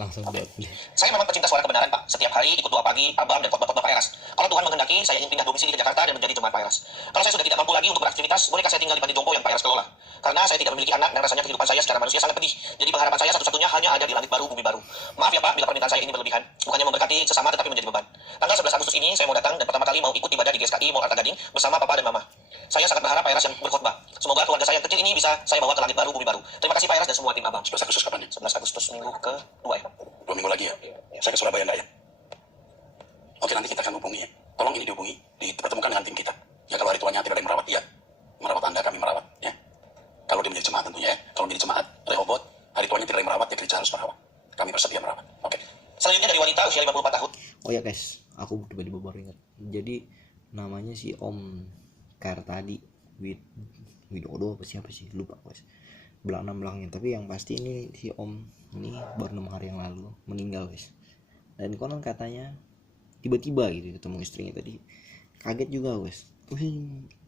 Langsung deh. Saya memang pecinta suara kebenaran, Pak. Setiap hari ikut doa pagi, abang, dan khotbah-khotbah Pak Eras. Kalau Tuhan menghendaki, saya ingin pindah domisili ke Jakarta dan menjadi jemaat Pak Eras. Kalau saya sudah tidak mampu lagi untuk beraktivitas, bolehkah saya tinggal di Panti Jompo yang Pak Eras kelola? Karena saya tidak memiliki anak dan rasanya kehidupan saya secara manusia sangat pedih. Jadi pengharapan saya satu-satunya hanya ada di langit baru, bumi baru. Maaf ya Pak, bila permintaan saya ini berlebihan. Bukannya memberkati sesama tetapi menjadi beban. Tanggal 11 Agustus ini saya mau datang dan pertama kali mau ikut ibadah di GSKI Mall Arta Gading bersama Papa dan Mama. Saya sangat berharap Pak Eras yang berkhotbah. Semoga keluarga saya yang kecil ini bisa saya bawa ke langit baru, bumi baru. Terima kasih Pak Eras dan semua tim Abang. 11 Agustus kapan ya? 11 Agustus minggu ke-2 ya. 2 minggu lagi ya? Saya ke Surabaya enggak ya? Oke, nanti kita akan hubungi ya. Tolong ini dihubungi, dipertemukan dengan tim kita. Ya kalau hari tuanya tidak ada yang merawat dia, merawat Anda, kami merawat ya. Kalau dia menjadi jemaat tentunya ya. Kalau menjadi jemaat Rehoboth, hari tuanya tidak ada yang merawat, ya gereja harus merawat. Kami bersedia merawat. Oke. Selanjutnya dari wanita usia 54 tahun. Oh ya guys, aku tiba-tiba baru ingat. Jadi namanya si Om Kartadi Widodo apa siapa sih, lupa guys belakangnya, tapi yang pasti ini si Om ini baru 6 hari yang lalu meninggal guys. Dan konon katanya tiba-tiba gitu ketemu istrinya tadi, kaget juga guys,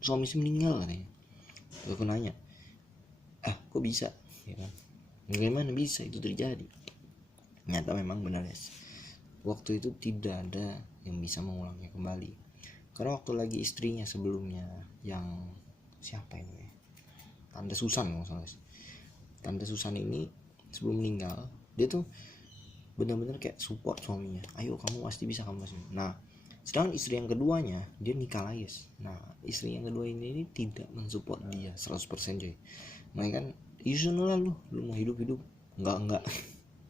suami saya meninggal katanya. Aku nanya, kok bisa ya kan, bagaimana bisa itu terjadi? Nyata memang benar guys, waktu itu tidak ada yang bisa mengulangnya kembali. Karena waktu lagi istrinya sebelumnya yang siapa ini ya? Tante Susan nggak salah guys. Tante Susan ini sebelum meninggal dia tuh benar-benar kayak support suaminya, ayo kamu pasti bisa, kamu pasti. Nah sedangkan istri yang keduanya dia nikah lagi. Nah istri yang kedua ini tidak mensupport dia 100% coy. Makanya kan isu lah, lu mau hidup enggak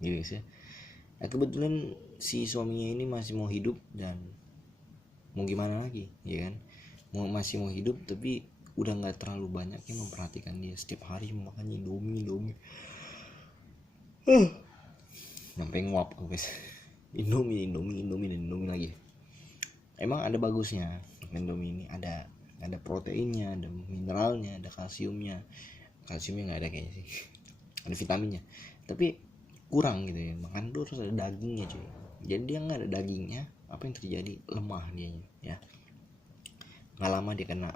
gitu guys ya. Nah, kebetulan si suaminya ini masih mau hidup dan mau gimana lagi ya kan, masih mau hidup tapi udah nggak terlalu banyak yang memperhatikan dia, setiap hari makannya Indomie sampai nguap guys. Indomie lagi. Emang ada bagusnya Indomie ini, ada proteinnya, ada mineralnya, ada kalsiumnya nggak ada kayaknya sih. Ada vitaminnya tapi kurang gitu ya, makan tuh harus ada dagingnya cuy. Jadi dia nggak ada dagingnya, apa yang terjadi, lemah dianya ya. Nggak lama dia kena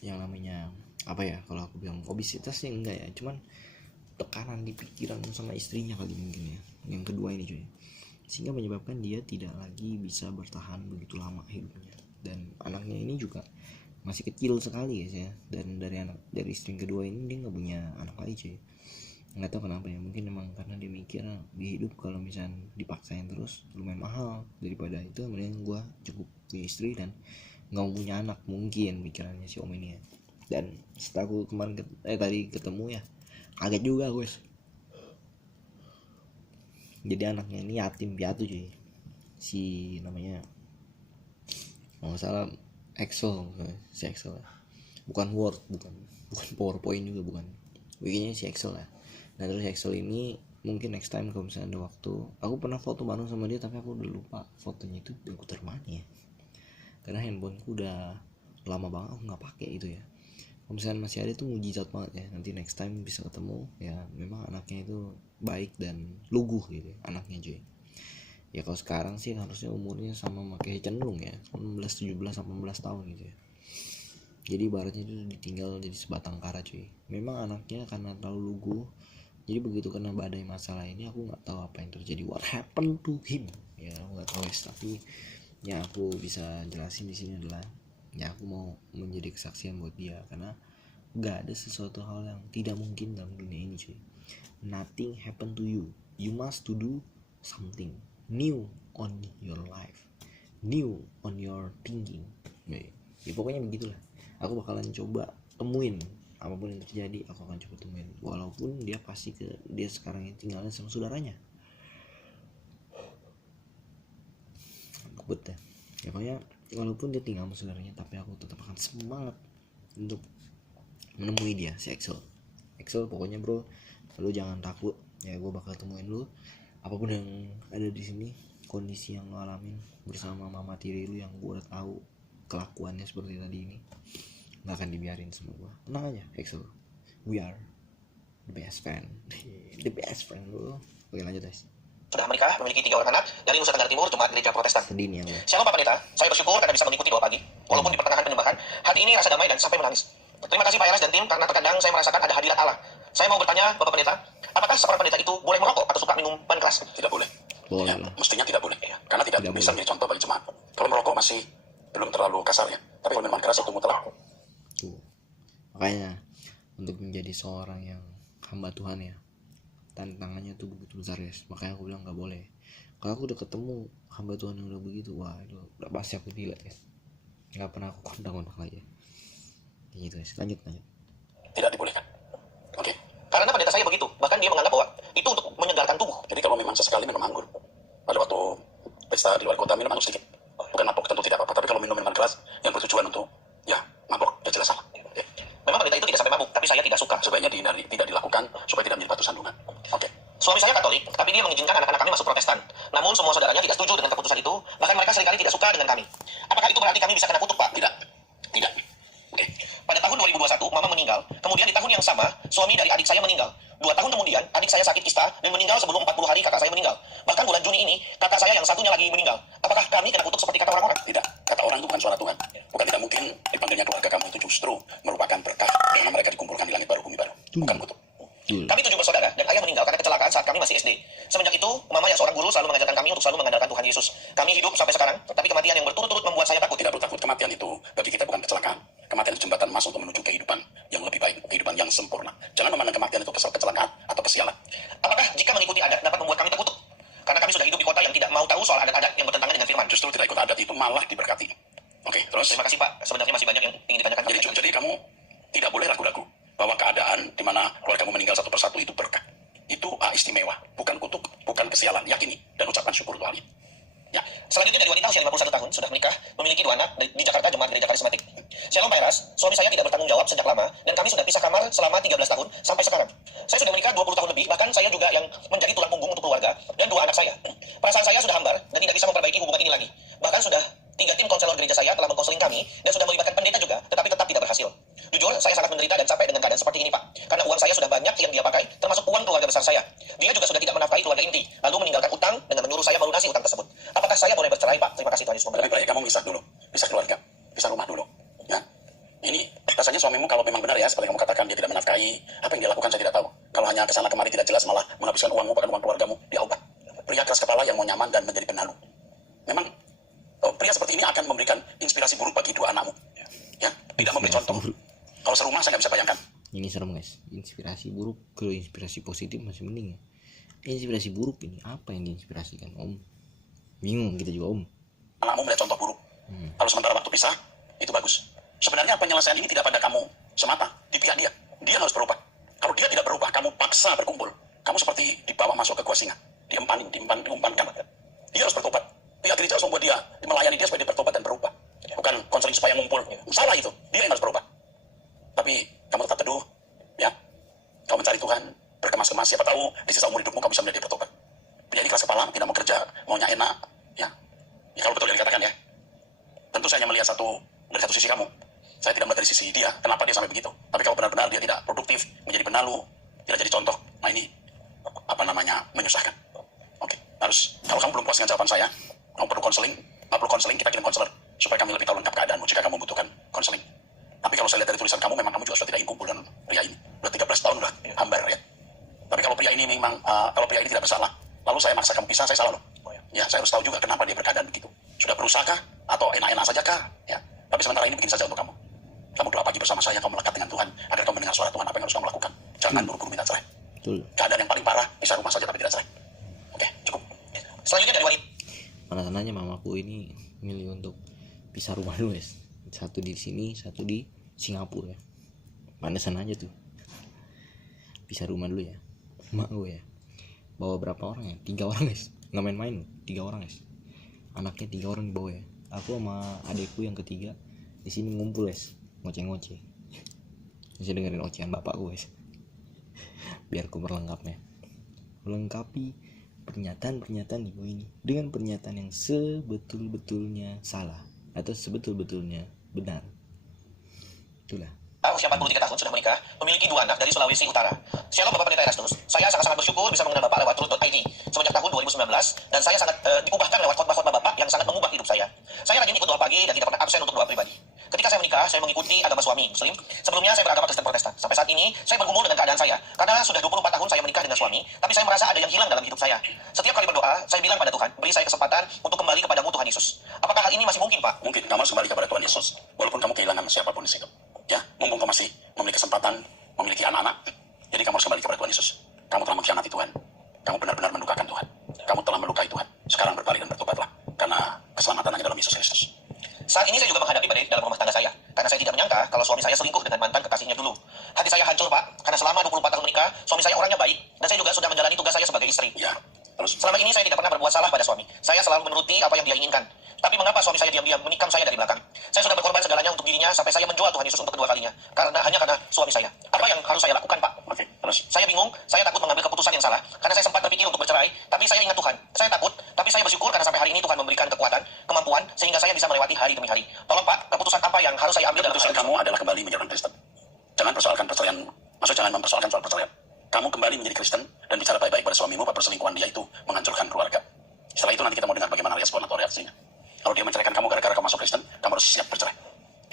yang namanya apa ya, kalau aku bilang obesitas sih enggak ya, cuman tekanan di pikiran sama istrinya kali mungkin ya, yang kedua ini cuy, sehingga menyebabkan dia tidak lagi bisa bertahan begitu lama hidupnya. Dan anaknya ini juga masih kecil sekali guys ya, dan dari istri yang kedua ini dia nggak punya anak lagi cuy. Nggak tahu kenapa ya, mungkin emang karena dia mikir di hidup kalau misalnya dipaksain terus lumayan mahal, daripada itu mending gue cukup punya istri dan nggak mau punya anak, mungkin pikirannya si om ini ya. Dan setelah aku kemarin tadi ketemu ya, kaget juga guys, jadi anaknya ini yatim piatu cuy. Si namanya kalau nggak salah Excel, si Excel ya. Bukan Word, bukan PowerPoint juga, bukan, bikinnya si Excel ya. Nah terus Excel ini mungkin next time kalau misalnya ada waktu, aku pernah foto bareng sama dia tapi aku udah lupa fotonya itu aku taruh mana ya, karena handphoneku udah lama banget aku nggak pakai itu ya. Kalau misalnya masih ada tuh mujizat banget ya, nanti next time bisa ketemu ya. Memang anaknya itu baik dan luguh gitu ya, anaknya cuy ya. Kalau sekarang sih harusnya umurnya sama kayak cenderung ya 16, 17, 18 tahun gitu ya. Jadi ibaratnya itu ditinggal jadi sebatang kara cuy. Memang anaknya karena terlalu luguh, jadi begitu kena badai masalah ini aku nggak tahu apa yang terjadi, what happened to him ya, aku nggak tahu guys. Tapi yang aku bisa jelasin di sini adalah ya aku mau menjadi kesaksian buat dia, karena nggak ada sesuatu hal yang tidak mungkin dalam dunia ini cuy. Nothing happen to you, you must to do something new on your life, new on your thinking ya pokoknya begitulah. Aku bakalan coba temuin apapun yang terjadi, aku akan coba temuin, walaupun dia pasti dia sekarang yang tinggalnya sama saudaranya. Kebet ya pokoknya, walaupun dia tinggal sama saudaranya tapi aku tetap akan semangat untuk menemui dia, si Excel pokoknya bro, lu jangan takut ya, gue bakal temuin lu apapun yang ada di sini. Kondisi yang lo alamin bersama mama tiri lu yang gue udah tahu kelakuannya seperti tadi ini, nggak akan dibiarin sama gue. Tenang aja Excel, we are the best friend bro. Oke lanjut guys. Sudah menikah, memiliki 3 orang anak dari Nusa Tenggara Timur, Jemaat Gereja Protestan. Sedih nih ya. Shalom Pak Pendeta, saya bersyukur karena bisa mengikuti doa pagi. Walaupun di pertengahan penyembahan, hati ini rasa damai dan sampai menangis. Terima kasih Pak Eras dan tim, karena terkadang saya merasakan ada hadirat Allah. Saya mau bertanya Bapak Pendeta, apakah seorang pendeta itu boleh merokok atau suka minuman keras? Tidak boleh. Boleh Ya, lah. mestinya tidak boleh. Karena tidak Tidak bisa boleh. menjadi contoh bagi jemaat. Kalau merokok masih belum terlalu kasar ya. Tapi kalau minuman keras itu mutlak. Tuh. Makanya untuk menjadi seorang yang hamba Tuhan ya, tantangannya tuh begitu besar guys. Makanya aku bilang nggak boleh. Kalau aku udah ketemu hamba Tuhan yang udah begitu, wah itu udah pasti aku delete guys. Nggak pernah aku kontak lagi. Gitu guys. Lanjut. Tidak dibolehkan. Oke. Karena pendeta saya begitu, bahkan dia menganggap bahwa itu untuk menyegarkan tubuh. Jadi kalau memang sesekali minum anggur, pada waktu pesta di luar kota minum anggur sedikit, bukan mabok tentu tidak apa-apa. Tapi kalau minum minuman keras yang bertujuan untuk ya mabok, ya jelas salah. Oke. Memang pendeta itu tidak sampai mabuk, tapi saya tidak suka. Sebaiknya dihindari, tidak dilakukan supaya tidak menjadi batu sandungan. Oke. Suami saya Katolik, tapi dia mengizinkan anak-anak kami masuk Protestan. Namun semua saudaranya tidak setuju dengan keputusan itu, bahkan mereka seringkali tidak suka dengan kami. Apakah itu berarti kami bisa kena kutuk, Pak? Tidak. Tidak. Oke. Pada tahun 2021, Mama meninggal. Kemudian di tahun yang sama, suami dari adik saya meninggal. 2 tahun kemudian, adik saya sakit kista dan meninggal sebelum 40 hari kakak saya meninggal. Bahkan bulan Juni ini, kakak saya yang satunya lagi meninggal. Apakah kami kena kutuk seperti kata orang-orang? Tidak. Kata orang itu bukan suara Tuhan. Bukan tidak mungkin dipanggilnya keluarga kamu itu justru merupakan berkah karena mereka dikumpulkan di langit baru, bumi baru. Bukan kutuk. Kami 7 bersaudara dan ayah meninggal karena kecelakaan saat kami masih SD. Semenjak itu, Mama yang seorang guru selalu mengajarkan kami untuk selalu mengandalkan Tuhan Yesus. Kami hidup sampai sekarang, tapi kematian yang berturut-turut membuat saya takut. Tidak perlu takut. Kematian itu bagi kita bukan kecelakaan. Kematian itu jembatan emas untuk menuju kehidupan yang lebih baik, kehidupan yang sempurna. Jangan memandang kematian itu kecelakaan atau kesialan. Apakah jika mengikuti adat dapat membuat kami terkutuk? Karena kami sudah hidup di tidak mau tahu soal adat-adat yang bertentangan dengan firman. Justru tidak ikut adat itu malah diberkati. Oke, terus? Terima kasih Pak, sebenarnya masih banyak yang ingin ditanyakan. Jadi kamu tidak boleh ragu-ragu bahwa keadaan di mana keluargamu meninggal satu persatu itu berkah. Itu istimewa, bukan kutuk, bukan kesialan. Yakini dan ucapkan syukur untuk hal itu. Ya. Selanjutnya dari wanita usia 51 tahun, sudah menikah, memiliki 2 anak di Jakarta, Jemaat Gereja Karismatik. Shalom Pak Eras, suami saya tidak bertanggung jawab sejak lama, dan kami sudah pisah kamar selama 13 tahun sampai sekarang. Saya sudah menikah 20 tahun lebih, bahkan saya juga yang menjadi tulang punggung untuk keluarga, dan 2 anak saya. Perasaan saya sudah hambar, dan tidak bisa memperbaiki hubungan ini lagi. Bahkan sudah 3 tim konselor gereja saya telah mengkonseling kami, dan sudah melibatkan pendeta juga, tetapi tetap tidak berhasil. Jujur, saya sangat menderita dan capek dengan keadaan seperti ini Pak. Karena uang saya sudah banyak yang dia pakai, termasuk uang keluarga besar saya. Dia juga sudah tidak menafkahi keluarga inti, lalu meninggalkan utang dengan menyuruh saya melunasi utang tersebut. Apakah saya boleh bercerai Pak? Terima kasih Tuhan Yesus memberkati. Lebih baik kamu pisah dulu, pisah keluarga, pisah rumah dulu. Ya, ini rasanya suamimu kalau memang benar ya, seperti kamu katakan dia tidak menafkahi, apa yang dia lakukan saya tidak tahu. Kalau hanya kesana kemari tidak jelas malah menghabiskan uangmu bahkan uang keluargamu, dia obat. Pria keras kepala yang mau nyaman dan menjadi penalu. Memang pria seperti ini akan memberikan inspirasi buruk bagi 2 anakmu. Ya, tidak memberi contoh. Kalau serumah saya nggak bisa bayangkan. Ini serem guys, inspirasi buruk. Kalau inspirasi positif masih mending ya. Inspirasi buruk ini apa yang diinspirasikan Om? Bingung kita juga Om. Anakmu melihat contoh buruk. Kalau sementara waktu pisah, itu bagus. Sebenarnya penyelesaian ini tidak pada kamu semata, di pihak dia. Dia harus berubah. Kalau dia tidak berubah, kamu paksa berkumpul. Kamu seperti dibawa masuk ke gua singa. Diumpankan. Dia harus bertobat. Pihak gereja harus membuat dia, melayani dia supaya dia bertobat dan berubah. Bukan konseling supaya ngumpul. Salah itu. Dia yang harus berubah. Tapi kamu tetap teduh, ya. Kau mencari Tuhan, berkemas-kemas. Siapa tahu di sisa umur hidupmu kamu bisa menjadi bertobat. Pria ini keras kepala, tidak mau kerja, maunya enak, ya. Ya kalau betul yang dikatakan ya. Tentu saya hanya melihat dari satu sisi kamu. Saya tidak melihat dari sisi dia. Kenapa dia sampai begitu? Tapi kalau benar-benar dia tidak produktif, menjadi penalu, tidak jadi contoh. Nah ini menyusahkan. Oke, harus. Kalau kamu belum puas dengan jawaban saya, kamu perlu konseling, kita kirim konselor supaya kami lebih tahu lengkap keadaanmu jika kamu membutuhkan konseling. Tapi kalau saya lihat dari tulisan kamu, memang kamu juga sudah tidak ingin kumpul dengan pria ini. Sudah 13 tahun udah hambar ya. Tapi kalau pria ini memang, kalau pria ini tidak bersalah, lalu saya maksa kamu pisah, saya salah loh. Ya, saya harus tahu juga kenapa dia berkeadaan begitu. Sudah berusahakah? Atau enak-enak saja kah? Ya. Tapi sementara ini begini saja untuk kamu. Kamu doa pagi bersama saya, kamu melekat dengan Tuhan, agar kamu mendengar suara Tuhan apa yang harus kamu lakukan. Jangan buru-buru minta cerai. Betul. Keadaan yang paling parah, pisah rumah saja tapi tidak cerai. Oke, cukup. Selanjutnya dari wanita. Mana-sananya mamaku ini milih untuk pisah rumah dulu guys. Satu di sini, satu di Singapura ya. Mana-sana aja tuh. Pisah rumah dulu ya. Mak gue ya. Bawa berapa orang ya? 3 orang guys. Nggak main-main loh. 3 orang guys. Anaknya 3 orang dibawa ya. Aku sama adekku yang ketiga di sini ngumpul guys. Ngoceh-ngoceh. Bisa dengerin ocehan bapakku guys. Biar ku berlengkapnya. Melengkapi pernyataan-pernyataan ibu ini dengan pernyataan yang sebetul-betulnya salah atau sebetul-betulnya benar. Itulah. Usia 43 tahun, sudah menikah, memiliki 2 anak dari Sulawesi Utara. Shalom Bapak Pendeta Erastus, saya sangat-sangat bersyukur bisa mengenal Bapak lewat truth.id semenjak tahun 2019, dan saya sangat diubahkan lewat khotbah-khotbah Bapak yang sangat mengubah hidup saya. Saya rajin ikut doa pagi dan tidak pernah absen untuk doa pribadi. Ketika saya menikah, saya mengikuti agama suami Muslim. Sebelumnya saya beragama Kristen Protestan. Sampai saat ini, saya bergumul dengan keadaan saya. Karena sudah 24 tahun saya menikah dengan suami, tapi saya merasa ada yang hilang dalam hidup saya. Setiap kali berdoa, saya bilang pada Tuhan, beri saya kesempatan untuk kembali kepadamu Tuhan Yesus. Apakah hal ini masih mungkin, Pak? Mungkin kamu harus kembali kepada Tuhan Yesus, walaupun kamu kehilangan siapapun di situ. Ya, mumpung kamu masih memiliki kesempatan, memiliki anak-anak, jadi kamu harus kembali kepada Tuhan Yesus. Kamu telah mengkhianati Tuhan. Kamu benar-benar mendukakan Tuhan. Kamu telah melukai Tuhan. Sekarang berbalik dan bertobatlah, karena keselamatan hanya dalam Yesus Kristus. Saat ini saya juga menghadapi badai dalam rumah tangga saya, karena saya tidak menyangka kalau suami saya selingkuh dengan mantan kekasihnya dulu. Hati saya hancur, Pak, karena selama 24 tahun menikah, suami saya orangnya baik, dan saya juga sudah menjalani tugas saya sebagai istri. Ya, terus Selama ini saya tidak pernah berbuat salah pada suami. Saya selalu menuruti apa yang dia inginkan. Tapi mengapa suami saya diam-diam menikam saya dari belakang? Saya sudah berkorban segalanya untuk dirinya sampai saya menjual Tuhan Yesus untuk kedua kalinya. Hanya karena suami saya. Apa yang harus saya lakukan, Pak? oke, terus Saya bingung, saya takut mengambil keputusan yang salah, karena saya sempat berpikir untuk bercerai, tapi saya ingat Tuhan. Saya takut, tapi saya bersyukur karena sampai hari ini Tuhan memberikan kekuatan, kemampuan, sehingga saya bisa melewati hari demi hari. Tolong Pak, keputusan apa yang harus saya ambil dalam keputusan kamu adalah kembali menjadi orang Kristen. Jangan persoalkan perceraian, jangan mempersoalkan soal perceraian. Kamu kembali menjadi Kristen dan bicara baik-baik pada suamimu bahwa perselingkuhan dia itu menghancurkan keluarga. Setelah itu nanti kita mau dengar bagaimana respon atau reaksinya. Kalau dia menceraikan kamu gara-gara kamu masuk Kristen, kamu harus siap bercerai.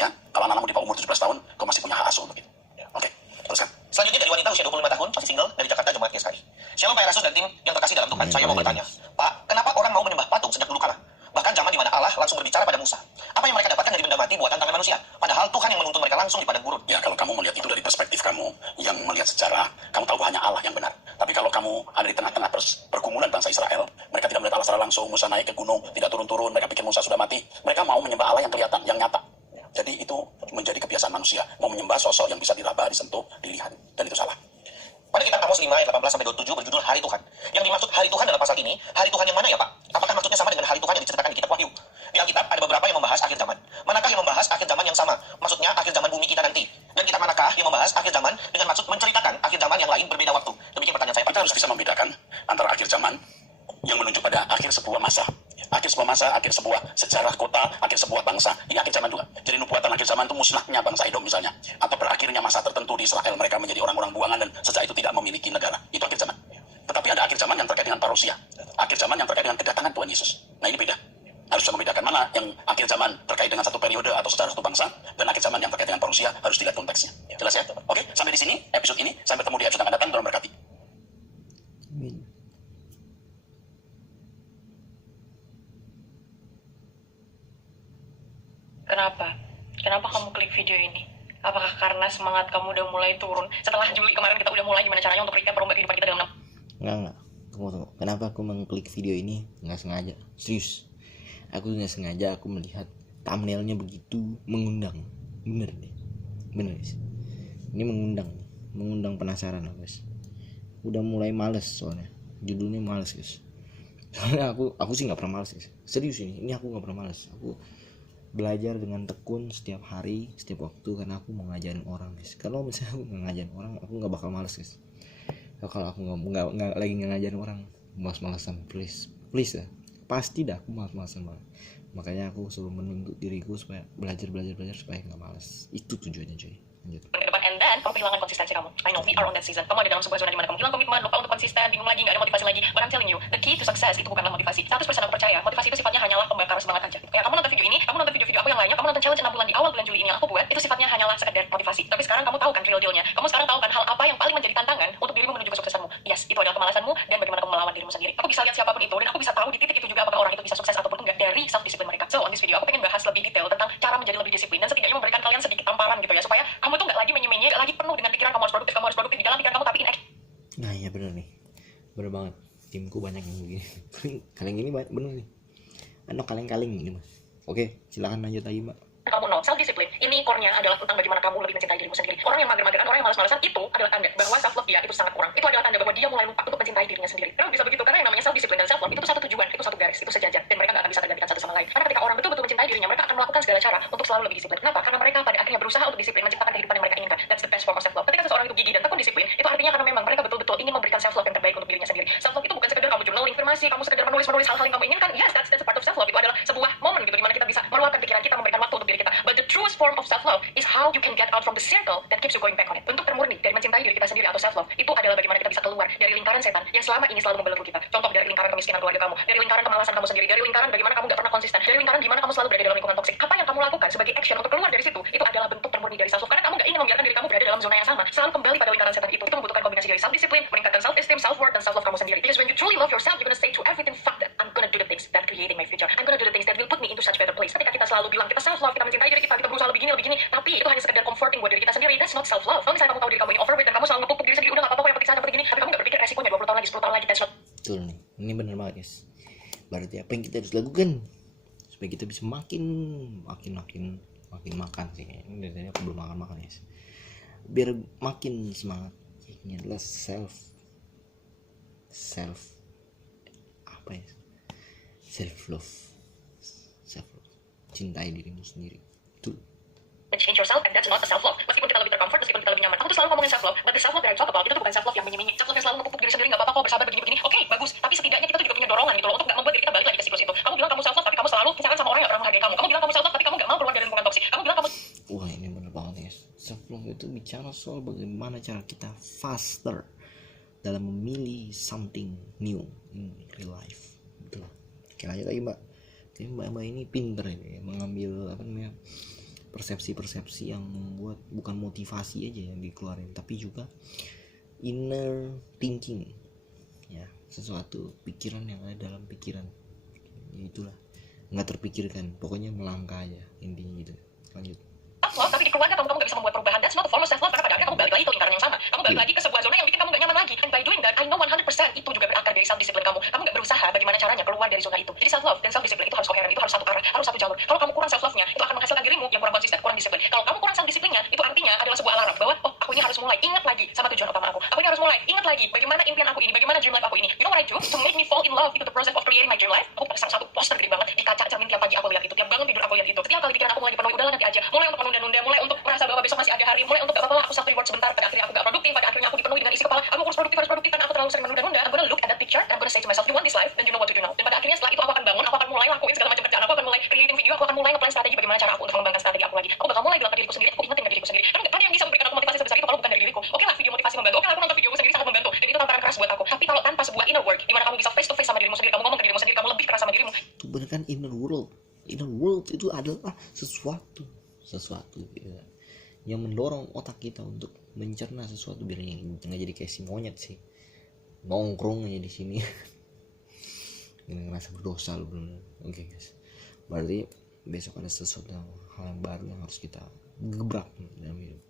Ya, kalau anak-anakmu di bawah umur 17 tahun, kau masih punya hak asuh untuk itu. Oke, teruskan. Selanjutnya dari wanita usia 25 tahun, masih single, dari Jakarta, Jemaat GSKI. Shalom Pak Erastus dan tim yang terkasih dalam Tuhan. Saya mau bertanya, Pak, kenapa orang mau menyembah patung sejak dulu kala? Bahkan zaman di mana Allah langsung berbicara pada Musa. Apa yang mereka dapatkan dari benda mati buatan tangan manusia? Padahal Tuhan yang menuntun mereka langsung di padang gurun. Ya, kalau kamu melihat itu dari perspektif kamu yang melihat sejarah, kamu tahu hanya Allah yang benar. Tapi kalau kamu ada di tengah-tengah pergumulan bangsa Israel, mereka tidak melihat Allah secara langsung, Musa usah naik ke gunung, tidak turun-turun, mereka pikir Musa sudah mati. Mereka mau menyembah Allah yang kelihatan, yang nyata. Jadi itu menjadi kebiasaan manusia, mau menyembah sosok yang bisa diraba, disentuh, dilihat, dan itu salah. Pada kitab Amos 5 ayat 18-27 berjudul Hari Tuhan. Yang dimaksud Hari Tuhan dalam pasal ini, Hari Tuhan yang mana ya Pak? Apakah maksudnya sama dengan Hari Tuhan yang diceritakan di kitab Wahyu? Di Alkitab ada beberapa yang membahas akhir zaman. Manakah yang membahas akhir zaman yang sama? Maksudnya akhir zaman bumi kita nanti. Dan kitab manakah yang membahas akhir zaman dengan maksud menceritakan akhir zaman yang lain berbeda waktu? Demikian pertanyaan saya Pak. Kita harus bisa membedakan antara akhir zaman yang menunjuk pada akhir sebuah masa. Akhir sebuah masa, akhir sebuah sejarah kota, akhir sebuah bangsa. Ini akhir zaman juga. Jadi nubuatan akhir zaman itu musnahnya bangsa Edom misalnya. Atau berakhirnya masa tertentu di Israel, mereka menjadi orang-orang buangan dan sejak itu tidak memiliki negara. Itu akhir zaman. Tetapi ada akhir zaman yang terkait dengan parusia. Akhir zaman yang terkait dengan kedatangan Tuhan Yesus. Nah ini beda. Harus bisa membedakan mana yang akhir zaman terkait dengan satu periode atau sejarah satu bangsa, dan akhir zaman yang terkait dengan parusia harus dilihat konteksnya. Jelas ya? Oke, sampai di sini episode ini. Sampai bertemu di episode yang akan datang. Tuhan berkati. Amin. Kenapa? Kenapa kamu klik video ini? Apakah karena semangat kamu udah mulai turun? Setelah Juli kemarin kita udah mulai gimana caranya untuk recap perlombaan kehidupan kita dalam 6. Enggak. Tunggu. Kenapa aku mengklik video ini? Nggak sengaja. Serius. Aku nggak sengaja aku melihat thumbnailnya begitu mengundang. Bener deh. Bener guys. Ini mengundang penasaran lah guys. Udah mulai males soalnya. Judulnya males guys. Soalnya aku sih nggak pernah males guys. Serius ini aku nggak pernah males. Aku belajar dengan tekun setiap hari, setiap waktu, karena aku mau ngajarin orang guys. Kalau misalnya aku nggak ngajarin orang, aku nggak bakal males guys. Kalau aku nggak lagi ngajarin orang, malas-malasan, please ya, pasti dah aku malas-malasan banget. Makanya aku selalu menuntut diriku supaya belajar supaya nggak malas. Itu tujuannya cuy. Lanjut. And then kamu kehilangan konsistensi kamu. I know we are on that season. Kamu ada dalam sebuah zona di mana kamu hilang komitmen, lupa untuk konsisten, bingung lagi, nggak ada motivasi lagi. But I'm telling you, the key to success itu bukanlah motivasi. 100% aku percaya, motivasi itu sifatnya hanyalah pembakar semangat aja. Kayak kamu nonton video ini, kamu nonton video-video aku yang lainnya, kamu nonton challenge 6 bulan di awal bulan Juli ini yang aku buat, itu sifatnya hanyalah sekedar motivasi. Tapi sekarang kamu tahu kan real deal-nya. Kamu sekarang tahu kan hal apa yang paling menjadi tantangan untuk dirimu menuju kesuksesanmu. Yes, itu adalah kemalasanmu dan bagaimana kamu melawan dirimu sendiri. Aku bisa lihat siapapun itu dan aku bisa tahu di titik itu juga apakah orang itu bisa sukses ataupun enggak dari self discipline mereka. So on this video aku pengen bahas lebih detail tentang cara menjadi lebih disiplin dan setidaknya memberikan kalian sedikit tamparan gitu ya, supaya kamu tuh nggak lagi menye-menye, nggak lagi penuh dengan pikiran kamu harus produktif di dalam pikiran kamu, tapi in action. Nah iya bener nih, bener banget. Timku banyak yang begini. Kaleng ini bener nih. Kaleng ini mas. Oke, silakan lanjut lagi mbak. Kamu no self discipline ini core-nya adalah tentang bagaimana kamu lebih mencintai dirimu sendiri. Orang yang mager-mageran, orang yang malas-malasan itu adalah tanda bahwa self love dia itu sangat kurang. Itu adalah tanda bahwa dia mulai lupa untuk mencintai dirinya sendiri. Kenapa bisa begitu? Karena yang namanya self discipline dan self love itu satu tujuan, itu satu garis, itu sejajar, dan mereka nggak akan bisa tergantikan satu sama lain. Karena ketika orang betul-betul mencintai dirinya, mereka akan melakukan segala cara untuk selalu lebih disiplin. Kenapa? Karena mereka pada akhirnya berusaha untuk disiplin, menciptakan kehidupan yang mereka inginkan. That's the best form of self love. Ketika seseorang itu gigih dan tekun disiplin, itu artinya karena memang mereka betul-betul ingin memberikan self love yang terbaik untuk dirinya sendiri. Self love itu bukan sekedar kamu journaling, informasi, kamu sekedar menulis hal-hal yang kamu inginkan. Yes, that's a part of self love. Itu adalah sebuah momen gitu di mana kita bisa meluapkan pikiran kita, memberikan waktu untuk diri kita. But the truest form of self love is how you can get out from the circle that keeps you going back on it. Bentuk termurni dari mencintai diri kita sendiri atau self love itu adalah bagaimana kita bisa keluar dari lingkaran setan yang selama ini selalu membelenggu kita. Contoh dari lingkaran kemiskinan keluarga kamu, dari lingkaran kemalasan kamu sendiri, dari lingkaran bagaimana kamu gak pernah konsisten, dari lingkaran di mana kamu selalu berada dalam lingkungan toksik. Apa yang kamu lakukan sebagai action untuk keluar dari situ itu adalah bentuk termurni dari self love, karena kamu gak ingin membiarkan diri kamu berada dalam zona yang sama, selalu kembali pada lingkaran setan itu. Itu membutuhkan kombinasi dari self discipline, meningkatkan self esteem, self worth, dan self love kamu sendiri. Because when you truly love yourself, you're gonna say to everything, fuck that, I'm gonna do the things that creating my future, I'm gonna do the things that will put me into such better place. Ketika kita selalu bilang kita self love, kita mencintai diri kita berusaha lebih gini, tapi itu hanya sekedar comforting buat diri kita sendiri. That's not self love. Kalau misalnya kamu tahu diri kamu ini overweight dan kamu selalu ngepupuk diri sendiri, udah gak apa-apa, yang penting sana penting gini, tapi kamu gak berpikir resikonya 20 tahun lagi, 10 tahun lagi, that's not. Betul nih, ini bener banget guys. Berarti apa yang kita harus lakukan supaya kita bisa makin makan sih. Ini dari aku belum makan guys. Biar makin semangat. Ini adalah self apa ya? Self love. Cintai dirimu sendiri. Itu Change yourself, and that's not a self love. Meskipun kita lebih tercomfort, meskipun kita lebih nyaman, aku tuh selalu ngomongin self love, but the self love that I talk about itu tuh bukan self love yang menye-menye. Self love yang selalu ngepupuk diri sendiri, nggak apa-apa kok, bersabar begini. Oke, bagus. Tapi setidaknya kita tuh juga punya dorongan gitu loh untuk nggak membuat diri kita balik lagi ke siklus itu. Kamu bilang kamu self love, tapi kamu selalu pacaran sama orang yang pernah menghargai kamu. Kamu bilang kamu self love, tapi kamu nggak mau keluar dari lingkungan toksik. Kamu bilang kamu. wah ini bener banget guys. Self love itu bicara soal bagaimana cara kita faster dalam memilih something new in real life. Betul. Oke lanjut lagi mbak. Oke, mbak ini pinter ini mengambil persepsi-persepsi yang membuat bukan motivasi aja yang dikeluarin, tapi juga inner thinking ya, sesuatu pikiran yang ada dalam pikiran ya, itulah nggak terpikirkan, pokoknya melangkah aja intinya gitu. Lanjut. Self-love, tapi di keluarga kamu nggak bisa membuat perubahan. That's not a form of self-love, karena pada akhirnya kamu balik lagi ke lingkaran yang sama. Kamu balik lagi ke sebuah zona yang bikin kamu nggak nyaman lagi. And by doing that, I know 100% itu juga berakar dari self-discipline kamu. Kamu nggak berusaha bagaimana caranya keluar dari zona itu. Jadi self love dan self disiplin itu harus koheren, itu harus satu arah, harus satu jalur. Kalau kamu kurang self love-nya, itu akan menghasilkan dirimu yang kurang konsisten, kurang disiplin. Kalau kamu kurang self disiplinnya, itu artinya adalah sebuah alarm bahwa oh, aku ini harus mulai ingat lagi sama tujuan utama aku. Aku ini harus mulai ingat lagi bagaimana impian aku ini, bagaimana dream life aku ini. You know what I do to make me fall in love into the process of creating my dream life? Aku pasang satu poster gede banget di kaca cermin tiap pagi aku lihat itu, tiap bangun tidur aku lihat itu. Setiap kali pikiran aku mulai dipenuhi, udahlah nanti aja. Mulai untuk menunda-nunda, mulai untuk merasa bahwa besok masih ada hari, mulai untuk gak apa-apa aku self reward sebentar. Pada akhirnya aku gak produktif, pada akhirnya aku dipenuhi dengan isi kepala aku harus produktif karena aku terlalu sering menunda-nunda. I'm gonna look at that picture and I'm gonna say to myself, you want this life, then you know what to do now. Dan pada akhirnya setelah itu aku akan bangun, aku akan mulai lakuin segala macam kerjaan, aku akan mulai creating video, aku akan mulai ngeplan strategi bagaimana cara aku untuk mengembangkan strategi aku lagi. Aku bakal mulai bilang ke diriku sendiri, aku ingetin ke diriku sendiri. Karena gak ada yang bisa memberikan aku motivasi sebesar itu kalau bukan dari diriku. Oke lah, video motivasi membantu. Oke lah, aku nonton videoku sendiri sangat membantu. Dan itu tantangan keras buat aku. Tapi kalau tanpa sebuah inner work, di mana kamu bisa face to face sama dirimu sendiri, kamu ngomong ke dirimu sendiri, kamu lebih keras sama dirimu. Itu bener kan, inner world itu adalah sesuatu gitu, yang mendorong otak kita untuk mencerna sesuatu biar nggak jadi kayak si monyet sih nongkrong aja di sini. Ngerasa berdosa lu bener. Oke guys, berarti besok ada sesuatu hal yang baru yang harus kita gebrak dalam hidup.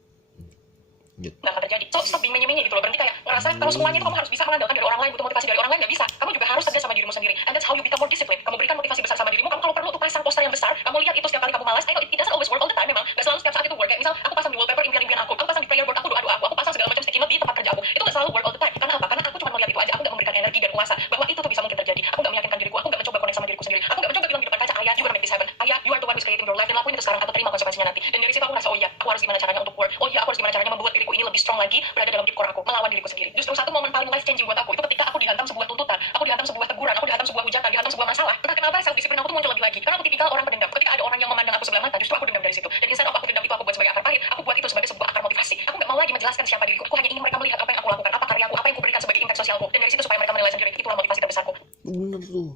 Nggak akan terjadi. So stop being menye-menye gitu loh. Berhenti kayak ngerasa kalau semuanya itu kamu harus bisa mengandalkan dari orang lain, butuh motivasi dari orang lain. Nggak bisa. Kamu juga harus tegas sama dirimu sendiri. And that's how you become more disciplined. Kamu berikan motivasi besar sama dirimu. Kamu kalau perlu tuh pasang poster yang besar. Kamu lihat itu setiap kali kamu malas. I know it doesn't always work all the time memang. Nggak selalu setiap saat itu work. Kayak misal aku pasang di wallpaper impian-impian aku. Aku pasang di prayer board aku doa-doa aku. Aku pasang segala macam sticky note di tempat kerja aku. Itu nggak selalu work all the time. Karena apa? Karena aku cuma melihat itu aja. Aku nggak memberikan energi dan kuasa bahwa itu tuh bisa mungkin terjadi. Aku nggak meyakinkan diriku. Aku nggak mencoba connect sama diriku sendiri. Aku nggak mencoba bilang di depan kaca, ayah, you gonna make this happen. Ayah, you are the one who's creating your life. Dan lakuin itu sekarang atau terima konsekuensinya nanti. Dan dari situ aku merasa, oh iya, aku harus gimana caranya untuk work. Oh iya, aku harus gimana caranya membuat diriku ini lebih strong lagi berada dalam deep core aku, melawan diriku sendiri. Justru satu momen paling life changing buat aku itu ketika aku dihantam sebuah tuntutan, aku dihantam sebuah teguran, aku dihantam sebuah hujatan, dihantam sebuah masalah. Entah kenapa self disiplin aku tuh muncul lebih lagi. Karena aku tipikal orang pendendam. Ketika ada orang yang memandang aku sebelah mata, justru aku dendam dari situ. Dan instead of aku dendam itu aku buat sebagai akar pahit, aku buat itu sebagai sebuah akar motivasi. Aku nggak mau lagi menjelaskan siapa diriku. Aku hanya ingin mereka melihat apa yang aku lakukan, apa karyaku, apa yang aku berikan sebagai impact sosialku. Dan dari situ supaya mereka menilai sendiri. Itulah motivasi terbesarku. Bener tuh,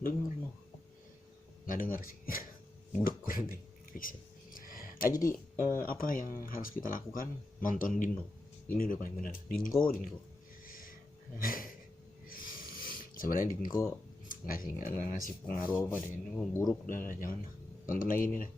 denger no, nggak denger sih. Budek berarti fix ya. Nah, jadi apa yang harus kita lakukan? Nonton Dingo. Ini udah paling benar. Dingo. Sebenarnya Dingo nggak ngasih pengaruh apa deh. Ini buruk, udah jangan nonton lagi nih dah.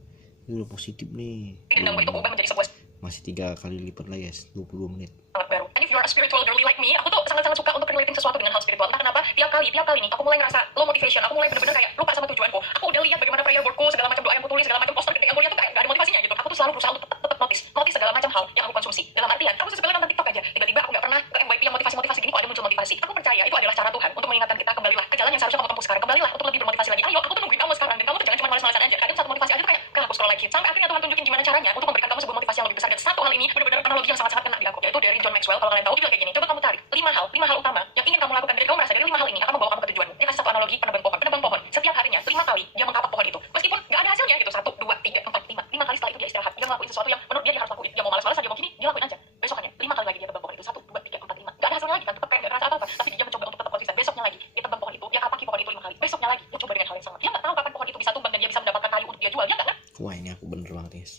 Ini udah positif nih. Dendamku itu berubah menjadi sebuah Masih 3 kali lipat lagi ya, 22 menit. sangat baru. And if you're a spiritual girly like me, aku tuh sangat-sangat suka untuk relating sesuatu dengan hal spiritual. Entah kenapa, tiap kali nih, aku mulai ngerasa low motivation. Aku mulai bener-bener kayak lupa sama tujuanku. Aku udah lihat bagaimana prayer boardku, segala macam doa yang aku tulis, segala macam poster gede yang aku lihat tuh kayak gak ada motivasinya gitu. Aku tuh selalu berusaha untuk tetap notice segala macam hal yang aku konsumsi. Dalam artian, aku sesekali nonton TikTok aja. Tiba-tiba aku gak pernah ke FYP yang motivasi gini kok ada muncul motivasi. Aku percaya itu adalah cara Tuhan untuk mengingatkan kita, kembalilah ke jalan yang seharusnya kamu tempuh sekarang. Kembalilah untuk lebih bermotivasi lagi. Ayo, aku tuh nungguin kamu sekarang dan kamu tuh jangan cuma males-malesan aja. Kadang satu motivasi aja tuh kayak aku scroll lagi. Sampai akhirnya Tuhan tunjukin gimana caranya untuk memberikan kamu sebuah motivasi yang lebih besar. Dan satu hal ini benar-benar analogi yang sangat-sangat kena di aku, yaitu dari John Maxwell. Kalau kalian tahu, dia bilang kayak gini, coba kamu tarik 5 hal utama yang ingin kamu lakukan. Dari kamu merasa dari 5 hal ini akan membawa kamu ke tujuanmu. Dia kasih satu analogi penebang pohon. Setiap harinya 5 kali dia mengkapak pohon itu, meskipun nggak ada hasilnya gitu, 1, 2, 3, 4, 5 kali setelah itu dia istirahat. Dia ngelakuin sesuatu yang menurut dia harus lakuin. Dia mau malas-malasan, dia mau gini, dia lakuin aja. Besokannya 5 kali lagi dia tebang pohon itu, 1, 2, 3, 4, 5. Nggak ada hasilnya lagi kan, tetap kayak nggak ngerasa apa-apa. Tapi dia mencoba untuk tetap konsisten. Besoknya lagi dia tebang pohon itu, dia kapaki pohon itu 5 kali. Besoknya lagi dia coba dengan hal yang sama. Dia nggak tahu kapan pohon itu bisa tumbang dan dia bisa mendapatkan kayu untuk dia jual. Dia nggak ngerti. Wah, ini aku bener banget guys.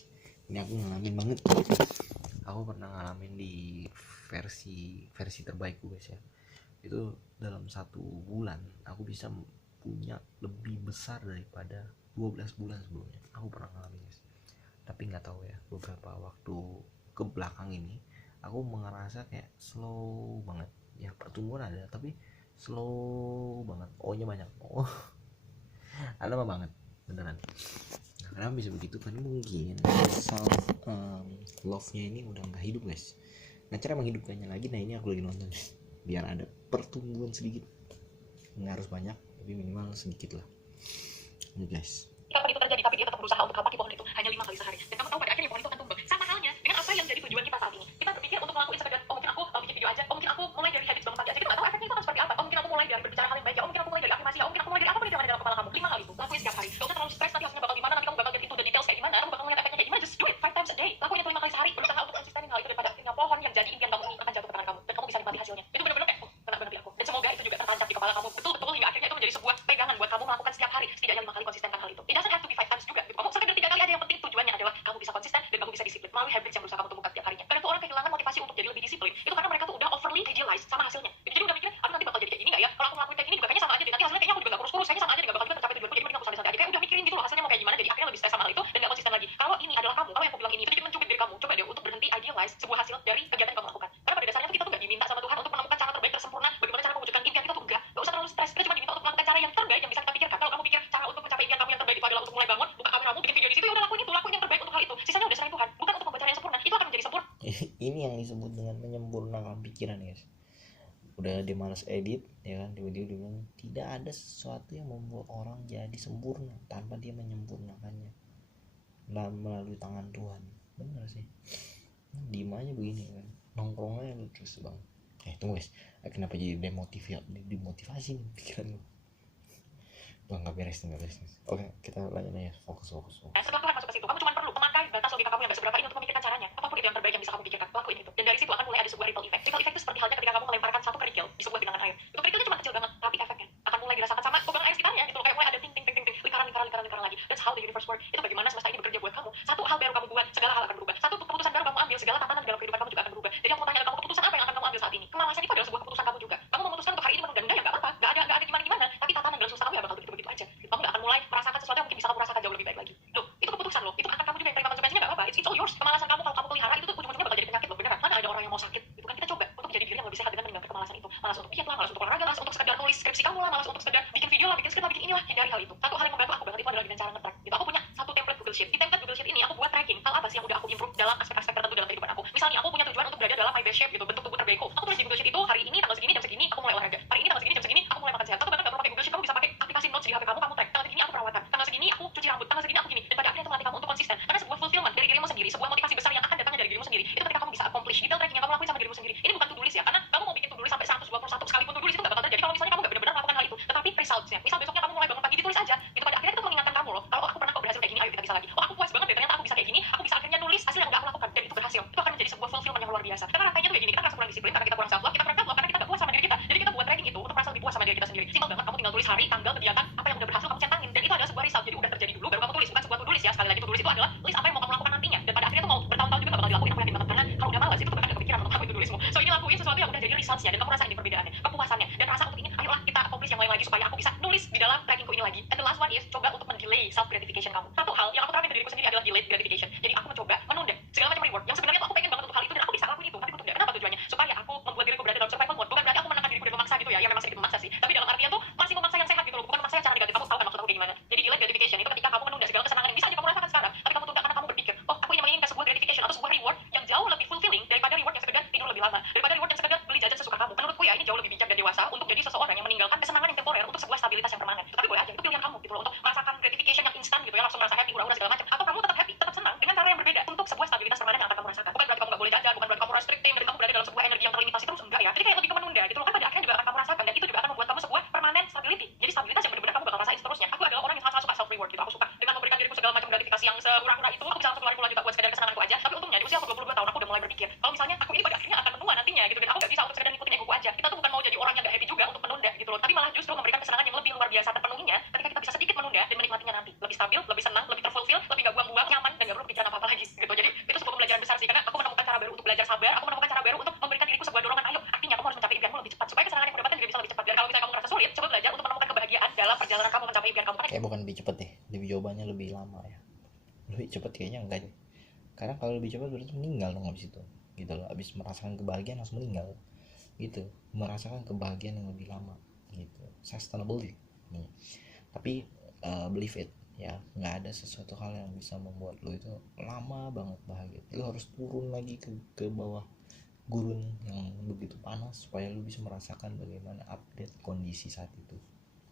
Ini aku ngalamin banget. Aku pernah ngalamin di versi terbaikku guys ya. Itu dalam 1 bulan aku bisa punya lebih besar daripada 12 bulan sebelumnya. Aku pernah ngalamin guys. Tapi nggak tahu ya, beberapa waktu ke belakang ini aku merasa kayak slow banget. Ya pertumbuhan ada, tapi slow banget. O-nya banyak. Oh, ada apa banget beneran. Nah, kenapa bisa begitu? Karena mungkin self love-nya ini udah nggak hidup guys. Nah, cara menghidupkannya lagi, nah ini aku lagi nonton biar ada pertumbuhan sedikit. Nggak harus banyak, tapi minimal sedikit lah. Ini guys. Kapan itu terjadi, tapi dia tetap berusaha untuk kapaki pohon itu hanya 5 kali sehari. Dan kamu tahu pada akhirnya pohon itu akan tumbang. Sama halnya dengan apa yang jadi tujuan kita saat ini. Kita berpikir untuk ngelakuin sekedar, oh mungkin aku bikin video aja, oh mungkin aku mulai dari habits bangun pagi aja. Kita nggak tahu efeknya itu akan seperti apa. Oh mungkin aku mulai dari berbicara hal yang baik ya, oh mungkin aku mulai dari afirmasi ya, oh mungkin aku mulai dari apapun itu yang ada dalam kepala kamu. 5 kali itu, lakuin setiap hari. Gak usah terlalu stres nanti hasilnya bakal gimana, nanti kamu bakal get into the details kayak gimana, kamu bakal ngeliat efeknya kayak gimana. Just do it 5 times a day. Lakuin itu 5 kali sehari. Berusaha untuk konsistenin hal itu daripada akhirnya pohon yang jadi impian kamu ini akan jatuh ke tangan kamu dan kamu bisa nikmati hasilnya. Itu benar-benar kayak, kena banget di aku. Dan semoga itu juga tertancap di kepala kamu betul-betul hingga akhirnya itu menjadi sebuah pegangan buat kamu melakukan setiap hari setidaknya 5 kali konsistenkan hal itu. It doesn't have to be 5 times juga gitu. Kamu sekedar 3 kali aja, yang penting tujuannya adalah kamu bisa konsisten dan kamu bisa disiplin melalui habits yang berusaha kamu tumbuhkan setiap harinya. Kadang tuh orang kehilangan motivasi untuk jadi lebih disiplin. Itu karena mereka tuh udah overly idealize sama hasilnya. Jadi udah mikir, aduh nanti bakal jadi kayak gini nggak ya? Kalau aku ngelakuin kayak gini juga kayaknya sama aja deh. Nanti hasilnya kayaknya aku juga nggak kurus-kurus, kayaknya sama aja deh, nggak bakal juga tercapai tujuanku. Jadi mending aku santai-santai aja. Kayak udah mikirin gitu loh hasilnya mau kayak gimana. Jadi akhirnya lebih stres sama hal itu dan nggak konsisten lagi. Kalau ini adalah kamu, kalau yang aku bilang ini sedikit mencubit diri kamu, coba deh untuk berhenti idealize sebuah hasil dari kegiatan yang kamu lakukan. Karena pada dasarnya tuh kita tuh nggak diminta sama Tuhan untuk menemukan cara terbaik tersempurna bagaimana cara mewujudkan impian kita tuh enggak usah terlalu stres. Kita cuma diminta untuk melakukan cara yang terbaik yang bisa kita Ini yang disebut dengan menyempurnakan pikiran, guys. Udah dia malas edit ya kan, dia bilang tidak ada sesuatu yang membuat orang jadi sempurna tanpa dia menyempurnakannya melalui tangan Tuhan. Bener sih, diem aja begini kan, nongkrongnya lu terus bang. Tunggu guys, kenapa jadi demotivasi nih pikiran lu? Bang, nggak beres. Oke, kita lanjut ya, fokus. Setelah Tuhan masuk ke situ, kamu cuma perlu memakai batas logika kamu yang gak seberapa ini untuk memikirkan caranya. Apapun itu yang terbaik yang bisa kamu pikirkan, lakuin itu. Dan dari situ akan mulai ada sebuah ripple effect. Ripple effect itu seperti halnya ketika kamu melemparkan satu kerikil di sebuah genangan air. Itu kerikilnya cuma kecil banget, tapi efeknya akan mulai dirasakan sama genangan air sekitarnya gitu. Kayak mulai ada ting, lingkaran lagi. That's how the universe work. Itu bagaimana semesta ini bekerja buat kamu. Satu hal baru kamu buat, segala hal akan berubah. Satu keputusan baru kamu ambil, segala tatanan dalam kehidupan kamu juga akan berubah. Jadi aku mau tanya kamu, keputusan apa yang akan kamu ambil saat ini? Kemalasan itu adalah sebuah keputusan kamu juga. Kamu memutuskan untuk hari ini menunda-nunda ya nggak apa-apa, nggak ada gimana. Tapi tatanan dalam semesta kamu ya bakal begitu aja. Kamu nggak akan mulai merasakan sesuatu yang mungkin bisa kamu rasakan jauh lebih baik lagi. Loh, itu keputusan lo. Itu akan kamu juga yang terima konsekuensinya, nggak apa-apa. It's all yours. Kemalasan kamu kalau kamu pelihara itu ujung-ujungnya bakal jadi penyakit loh, beneran. Mana ada orang yang mau sakit? Itu kan kita coba untuk menjadi diri yang lebih sehat dengan meninggalkan kemalasan itu. Malas untuk diet lah, malas untuk olahraga lah, untuk sekedar nulis skripsi kamu lah, malas untuk sekedar bikin video lah, bikin skrip lah, bikin inilah. Hindari hal itu. Satu hal yang membantu aku banget itu adalah dengan cara nge-track. Gitu. Aku punya satu template Google Sheet. Di template Google Sheet ini aku buat tracking hal apa sih yang udah aku improve dalam aspek-aspek tertentu dalam kehidupan aku. Misalnya aku punya tujuan untuk berada dalam my best shape gitu, bentuk tubuh terbaikku. Aku tulis di Google Sheet itu hari ini tanggal segini jam segini aku mulai olahraga. Hari ini tanggal segini jam segini aku mulai makan sehat. Atau bahkan nggak perlu pakai Google Sheet, kamu bisa pakai aplikasi notes di HP kamu tag. Tanggal segini aku perawatan. Tanggal segini aku cuci rambut. Tanggal segini aku gini. Dan pada akhirnya itu melatih kamu untuk konsisten. Karena sebuah fulfillment dari dirimu sendiri, sebuah motivasi besar yang akan datangnya dari dirimu sendiri. Itu ketika kamu bisa accomplish detail tracking yang kamu lakuin sama dirimu sendiri. Ini bukan to-do list ya, karena kamu mau bikin to-do list sampai 121 sekalipun to-do list itu nggak bakal terjadi kalau misalnya kamu nggak benar-benar melakukan hal itu. Tetapi results-nya, misal besoknya kamu mulai bangun pagi ditulis aja. Gitu pada akhirnya itu mengingatkan kamu loh, kalau aku pernah kok berhasil kayak gini, ayo kita bisa lagi. Oh, aku puas banget deh, ternyata aku bisa kayak gini. Aku bisa akhirnya nulis hasil yang nggak aku lakukan dan itu berhasil. Itu akan menjadi sebuah fulfillment yang luar biasa. Karena rantainya tuh kayak gini, kita merasa kurang disiplin karena kita kurang self love, kita kurang self love karena kita nggak puas sama diri kita. Jadi kita buat tracking itu untuk merasa lebih puas sama diri kita sendiri. Simpel banget, kamu tinggal tulis hari, tanggal, kegiatan, apa yang udah berhasil kamu centangin dan itu adalah sebuah result. Jadi udah terjadi dulu baru kamu tulis, bukan sebuah to-do list ya. Sekali lagi to-do list itu adalah list apa yang mau kamu lakukan nantinya dan pada akhirnya itu mau bertahun-tahun juga nggak bakal dilakuin. Aku yakin banget karena kalau udah malas itu tuh bahkan nggak kepikiran untuk lakuin to-do listmu. So ini lakuin sesuatu yang udah jadi results-nya dan kamu rasain di perbedaannya, kepuasannya dan rasa untuk ini ayolah kita accomplish yang lain lagi supaya aku bisa nulis di dalam trackingku ini lagi. And the last one is coba untuk mendelay self gratification kamu. Satu hal yang aku terapin dari diriku sendiri adalah delayed gratification. Jadi aku mencoba menunda segala macam reward yang sebenarnya tuh aku pengen banget untuk hal itu dan aku bisa lakuin itu, tapi aku tunda. Kenapa tujuannya? Supaya aku membuat diriku berada dalam survival mode. Bukan berarti aku menekan diriku dan memaksa gitu ya, yang memang sedikit memaksa sih. Tapi dalam artian tuh masih memaksa yang sehat gitu loh, bukan memaksa yang cara negatif. Kamu tahu kan maksud aku kayak gimana? Jadi delayed gratification itu ketika kamu menunda segala kesenangan yang bisa aja kamu rasakan sekarang, tapi kamu tunda karena kamu berpikir, oh aku ingin menginginkan sebuah gratification atau sebuah reward yang jauh lebih fulfilling daripada reward yang sekedar tidur lebih lama, daripada reward yang sekedar beli jajan sesuka kamu. Menurutku ya ini jauh lebih bijak dan dewasa untuk jadi seseorang yang meninggalkan kesenangan yang temporer untuk sebuah stabilitas yang permanen. Tapi boleh aja itu pilihan kamu gitu loh, untuk merasakan gratification yang instan gitu ya, langsung merasa happy, hura-hura segala macam, atau kamu tetap happy, tetap senang dengan cara yang berbeda untuk sebuah stabilitas permanen yang akan kamu rasakan. Bukan berarti kamu nggak boleh jajan, bukan berarti kamu restricting dan kamu berada dalam sebuah energi yang terlimitasi terus, enggak ya. Jadi kayak lebih ke menunda gitu loh, kan pada akhirnya juga akan kamu rasakan dan itu juga akan membuat kamu sebuah permanent stability. Jadi stabilitas yang benar-benar kamu bakal rasain seterusnya. Aku adalah orang yang sangat suka self reward gitu. Aku suka dengan memberikan diriku segala macam gratifikasi yang sehura-hura itu. Aku bisa langsung keluarin puluhan juta buat sekedar kesenanganku aja. Tapi untungnya di usia aku 22 tahun aku udah mulai berpikir kalau misalnya aku ini pada akhirnya akan menua nantinya gitu dan aku nggak bisa untuk sekedar ngikutin egoku aja. Kita tuh bukan mau jadi orang yang nggak happy juga untuk menunda gitu loh, tapi malah justru memberikan kesenangan yang lebih luar biasa terpenuhinya ketika kita bisa sedikit menunda dan menikmatinya nanti. Lebih stabil, lebih senang, lebih terfulfill, lebih nggak buang-buang, nyaman dan nggak perlu pikiran apa-apa lagi gitu. Jadi itu sebuah pembelajaran besar sih karena aku menemukan cara baru untuk belajar sabar, aku menemukan cara baru untuk memberikan diriku sebuah dorongan. Ayo, artinya kamu harus mencapai impianmu lebih cepat supaya kesenangan yang kamu dapatkan juga bisa lebih cepat. Dan kalau misalnya kamu merasa sulit, coba belajar untuk menemukan kebahagiaan dalam perjalanan kamu mencapai impian kamu. Kayak bukan lebih cepet deh, lebih jawabannya lebih lama ya. Lebih cepet kayaknya enggak deh, karena kalau lebih cepat berarti meninggal dong abis itu gitu loh. Abis merasakan kebahagiaan langsung meninggal gitu, merasakan kebahagiaan yang lebih lama gitu, sustainability nih. Tapi believe it ya, nggak ada sesuatu hal yang bisa membuat lo itu lama banget bahagia. Lo harus turun lagi ke bawah gurun yang begitu panas supaya lo bisa merasakan bagaimana update kondisi saat itu.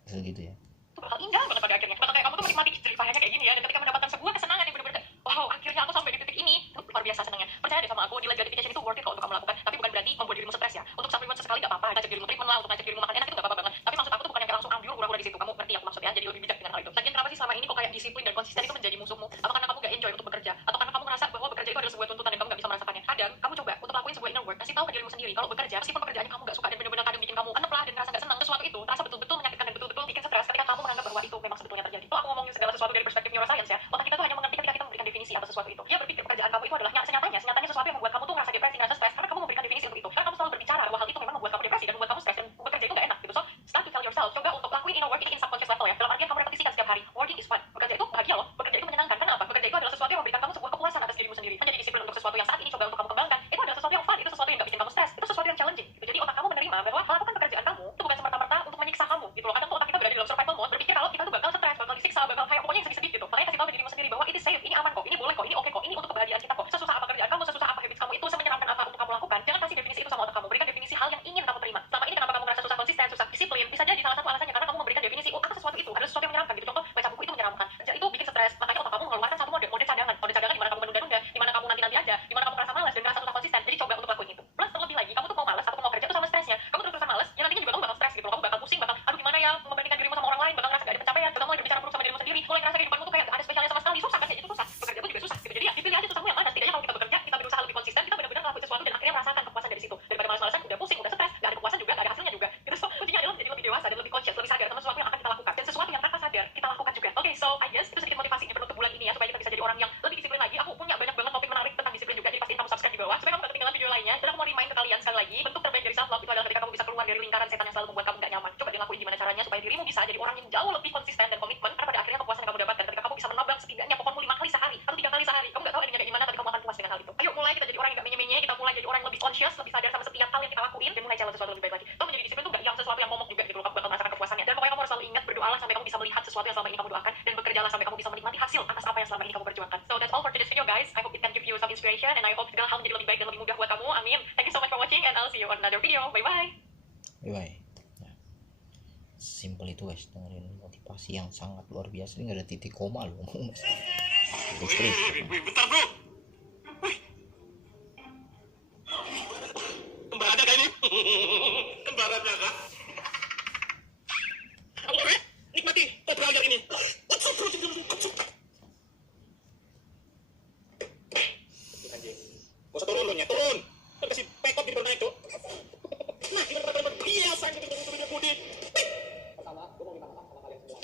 Asal gitu ya. Itu bakal indah banget pada akhirnya. Bakal kayak kamu tuh menikmati ceritanya kayak gini ya, dan ketika mendapatkan sebuah kesenangan yang benar-benar wow, akhirnya aku sampai di titik ini, itu luar biasa senangnya. Percaya deh sama aku, delayed gratification itu worth it kalau untuk kamu lakukan, tapi bukan berarti membuat dirimu stres ya. Untuk self reward sesekali nggak apa-apa, ngajak dirimu treatment lah, untuk ngajak dirimu makan enak itu nggak apa-apa banget. Tapi maksud aku tuh bukan yang kayak langsung ambil hura-hura di situ. Kamu ngerti aku maksudnya? Jadi lebih bijak dengan hal itu. Lagian kenapa sih selama ini kok kayak disiplin dan konsisten itu menjadi musuhmu? Apa karena kamu nggak enjoy untuk bekerja? Atau karena kamu ngerasa bahwa bekerja itu adalah sebuah tuntutan dan kamu nggak bisa merasakannya? Kadang kamu coba untuk lakuin sebuah inner work, kasih tahu ke dirimu sendiri kalau bekerja, meskipun pekerjaannya kamu nggak suka dan benar-benar kadang bikin kamu enep lah dan ngerasa nggak senang, sesuatu itu terasa betul-betul menyakitkan dan betul-betul bikin stres ketika kamu menganggap bahwa itu memang sebetulnya terjadi. Kalau aku ngomongin segala sesuatu dari perspektif neuroscience ya, otak kita tuh hanya mengerti ketika kita memberikan definisi atas sesuatu itu. Dia berpikir pekerjaan kamu itu adalah senyatanya sesuatu yang membuat kamu tuh ngerasa depresi, ngerasa stres karena kamu memberikan definisi untuk itu. Karena kamu selalu berbicara bahwa hal itu memang membuat kamu depresi dan membuat kamu stres dan bekerja itu nggak enak gitu. So start to tell yourself, coba untuk lakuin inner work ini in subconscious level ya. Dalam artian kamu repetisikan setiap hari, working is fun. Bekerja itu bahagia loh, bekerja itu menyenangkan. Karena apa? Bekerja itu adalah sesuatu yang memberikan kamu sebuah kepuasan atas dirimu sendiri. Menjadi disiplin untuk sesuatu yang saat ini coba untuk kamu kembangkan. Itu adalah sesuatu yang fun, itu sesuatu yang nggak bikin kamu stres, itu sesuatu yang challenging gitu. Jadi otak kamu menerima bahwa melakukan pekerjaan kamu itu bukan semerta-merta untuk menyiksa kamu akhirnya merasakan kepuasan dari situ. Daripada malas-malasan, udah pusing, udah stres, gak ada kepuasan juga, gak ada hasilnya juga. Gitu. So, kuncinya adalah menjadi lebih dewasa dan lebih conscious, lebih sadar sama sesuatu yang akan kita lakukan. Dan sesuatu yang tanpa sadar, kita lakukan juga. Oke, so I guess itu sedikit motivasinya penutup bulan ini ya, supaya kita bisa jadi orang yang lebih disiplin lagi. Aku punya banyak banget topik menarik tentang disiplin juga, jadi pastiin kamu subscribe di bawah, supaya kamu gak ketinggalan video lainnya. Dan aku mau remind ke kalian sekali lagi, bentuk terbaik dari self love itu adalah ketika kamu bisa keluar dari lingkaran setan yang selalu membuat kamu gak nyaman. Coba dilakuin gimana caranya supaya dirimu bisa jadi orang yang jauh lebih konsisten dan komitmen, karena pada akhirnya kepuasan yang kamu dapatkan ketika kamu bisa menambah setidaknya pokokmu 5 kali sehari atau 3 kali sehari. Kamu gak tahu endingnya kayak gimana, tapi kamu akan puas dengan hal itu. Ayo mulai kita jadi orang yang gak menye-menye, kita mulai jadi orang yang lebih conscious, lebih sadar sama setiap hal yang kita lakuin, dan mulai challenge sesuatu lebih baik lagi. Toh menjadi disiplin itu gak yang sesuatu yang momok juga gitu loh, kamu bakal merasakan kepuasannya. Dan pokoknya kamu harus selalu ingat, berdoalah sampai kamu bisa melihat sesuatu yang selama ini kamu doakan, dan bekerjalah sampai kamu bisa menikmati hasil atas apa yang selama ini kamu perjuangkan. So that's all for today's video guys. I hope it can give you some inspiration, and I hope segala hal menjadi lebih baik dan lebih mudah buat kamu. Amin. Thank you so much for watching, and I'll see you on another video. Bye bye. Bye bye. Nah, simpel itu guys, dengerin motivasi yang sangat luar biasa. Ini nggak ada titik koma loh ngomong. Terus. Bentar bro. Kembar ada kah ini? Kembar ada kah? Aku nikmati obral yang ini. Anjing. Gak usah turun lo nya, turun. Kan kasih pekot di naik tuh. Nah, kita teman-teman biasa gitu budi.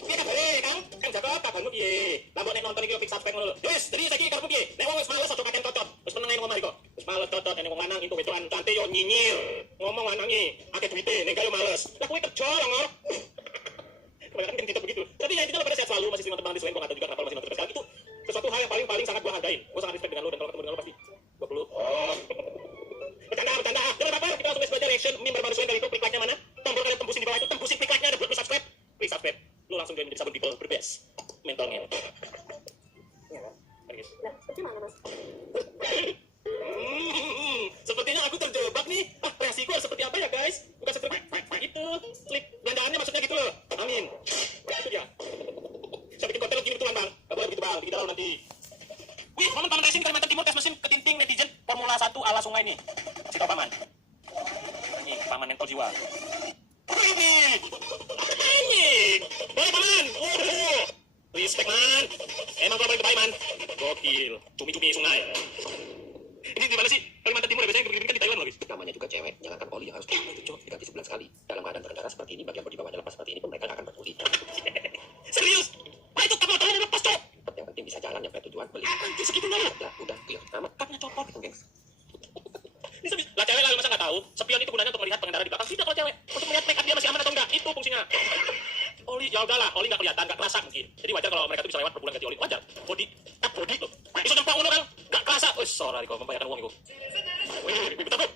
Piye kabare, Kang? Kang Jakob, kabarmu piye? Lah mbok nek nonton iki fix subscribe ngono lho. Wis, jadi saiki karepmu piye? Nek wong wis males aja kaken cocot. Wis meneng ae ngomong kok. Wis males cocot nek wong lanang iku wedokan cantik yo nyinyir. Ngomong lanange akeh duite, nek yo males. Lah kowe kerja lho ngono. Kebanyakan kan kita begitu. Tapi ya intinya pada sehat selalu, masih sering teman di selain gua atau juga kenapa masih nonton sekali itu sesuatu hal yang paling sangat gua hargain. Gua sangat respect dengan lo dan kalau ketemu dengan lo pasti gua peluk. Bercanda. Jangan apa kita langsung belajar reaction meme berbaru kali itu, klik like-nya mana? Tombol kalian tembusin di bawah itu, tembusin klik like-nya ada buat subscribe. Klik subscribe. Lu langsung join menjadi sabun people berbest. Mentalnya. Nah, bagaimana mas? Sepertinya aku terjebak nih. Reaksiku harus seperti apa ya guys? Bukan seperti itu. Klik belandaannya maksudnya gitu loh. Amin. Itu dia. Saya bikin konten begini betulan bang. Gak boleh begitu bang, bikin dalam nanti. Wih, momen paman racing Kalimantan Timur tes mesin ketinting netizen Formula 1 ala sungai nih. Si tau paman. Ini paman yang jiwa. Ini. Boleh paman. Respect man. Emang kau paling terbaik man. Gokil. Cumi-cumi sungai. Ini di mana sih? Kalimantan Timur ya, biasanya begini kan di Taiwan loh guys. Namanya juga cewek, jangankan poli yang harus kayak itu cok, diganti sebulan sekali. Dalam keadaan berkendara seperti ini, bagian bodi bawahnya lepas seperti ini pun mereka akan berpuli. Serius? Wah itu kapal terlalu lepas cok. Yang penting bisa jalan nyampe tujuan beli. Anjir segitu dulu. Udah clear. Nama kapnya copot itu gengs. Bisa. Lah cewek lalu masa nggak tahu? Spion itu gunanya untuk melihat pengendara di belakang. Tidak kalau cewek, untuk melihat make up dia masih aman atau enggak. Itu fungsinya. Oli ya udahlah, oli nggak kelihatan, nggak kerasa mungkin. Jadi wajar kalau mereka tuh bisa lewat berbulan ganti oli. Wajar. Body loh. Itu dempak ulo kan, nggak kerasa. Wih, sorry kalau membayarkan uang itu. Wih, bentar bro.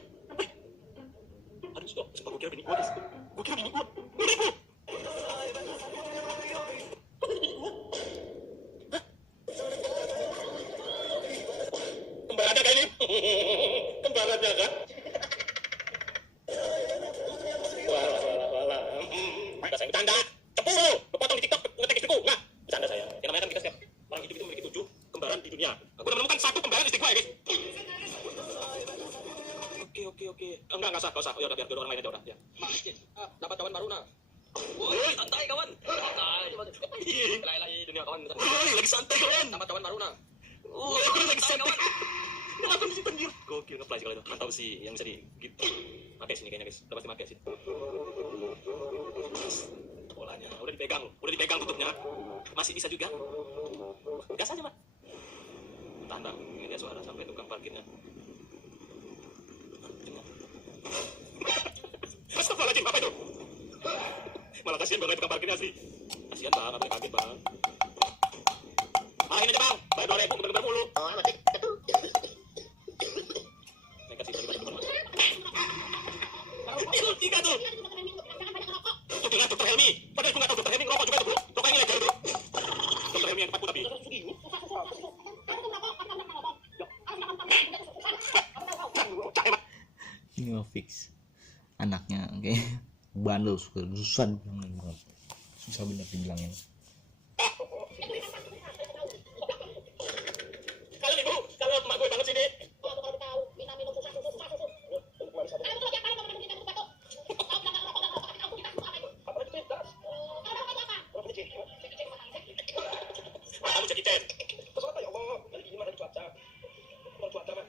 Aduh, stop. Sumpah gue kira bini gue guys. Gue kira bini gue. Bini. Kembar ada kan ini? Kembar ada kan? Walah. Enggak saya bercanda. Cepu lo. Potong di TikTok ngetek istriku. Enggak. Bercanda saya. Yang namanya kan kita setiap orang hidup itu memiliki 7 kembaran di dunia. Aku udah menemukan 1 kembaran istri gue ya guys. Oke. Enggak usah. Oh, ya udah biar orang lain aja udah. Ya. Dapat kawan baru nah. Woi, santai kawan. Santai. Lagi dunia kawan. Woi, lagi santai kawan. Dapat kawan baru nah. Woi, lagi santai. Kenapa sih pendiam? Gokil nge-play sih kalau itu. Mantap sih yang bisa di gitu. Pakai sini kayaknya guys. Udah pasti pakai sih. Bolanya udah dipegang tutupnya. Masih bisa juga. Gas aja, Pak. Tanda ini dia suara sampai tukang parkirnya. Astagfirullahaladzim, apa itu? Malah kasihan banget tukang parkirnya asli. Kasihan bang, apa kaget bang. Ini aja bang, bayar 2.000 bener-bener mulu. Ini kasih dari banyak teman. Itu 3 tuh. Tuh dengan Dr. Helmi. Padahal gue gak tau Dr. Helmi ngerokok juga tuh bro. Rokok ini legal bro. Dr. Helmi yang 40 tapi. Ini mah fix anaknya kayak bandel, susah dibilangin banget, susah bener dibilangin. Kalau ibu, kalau emak gue banget sih deh. Kamu jadi Chen. Terus apa ya Allah? Dari gini mana cuaca? Cuaca mah.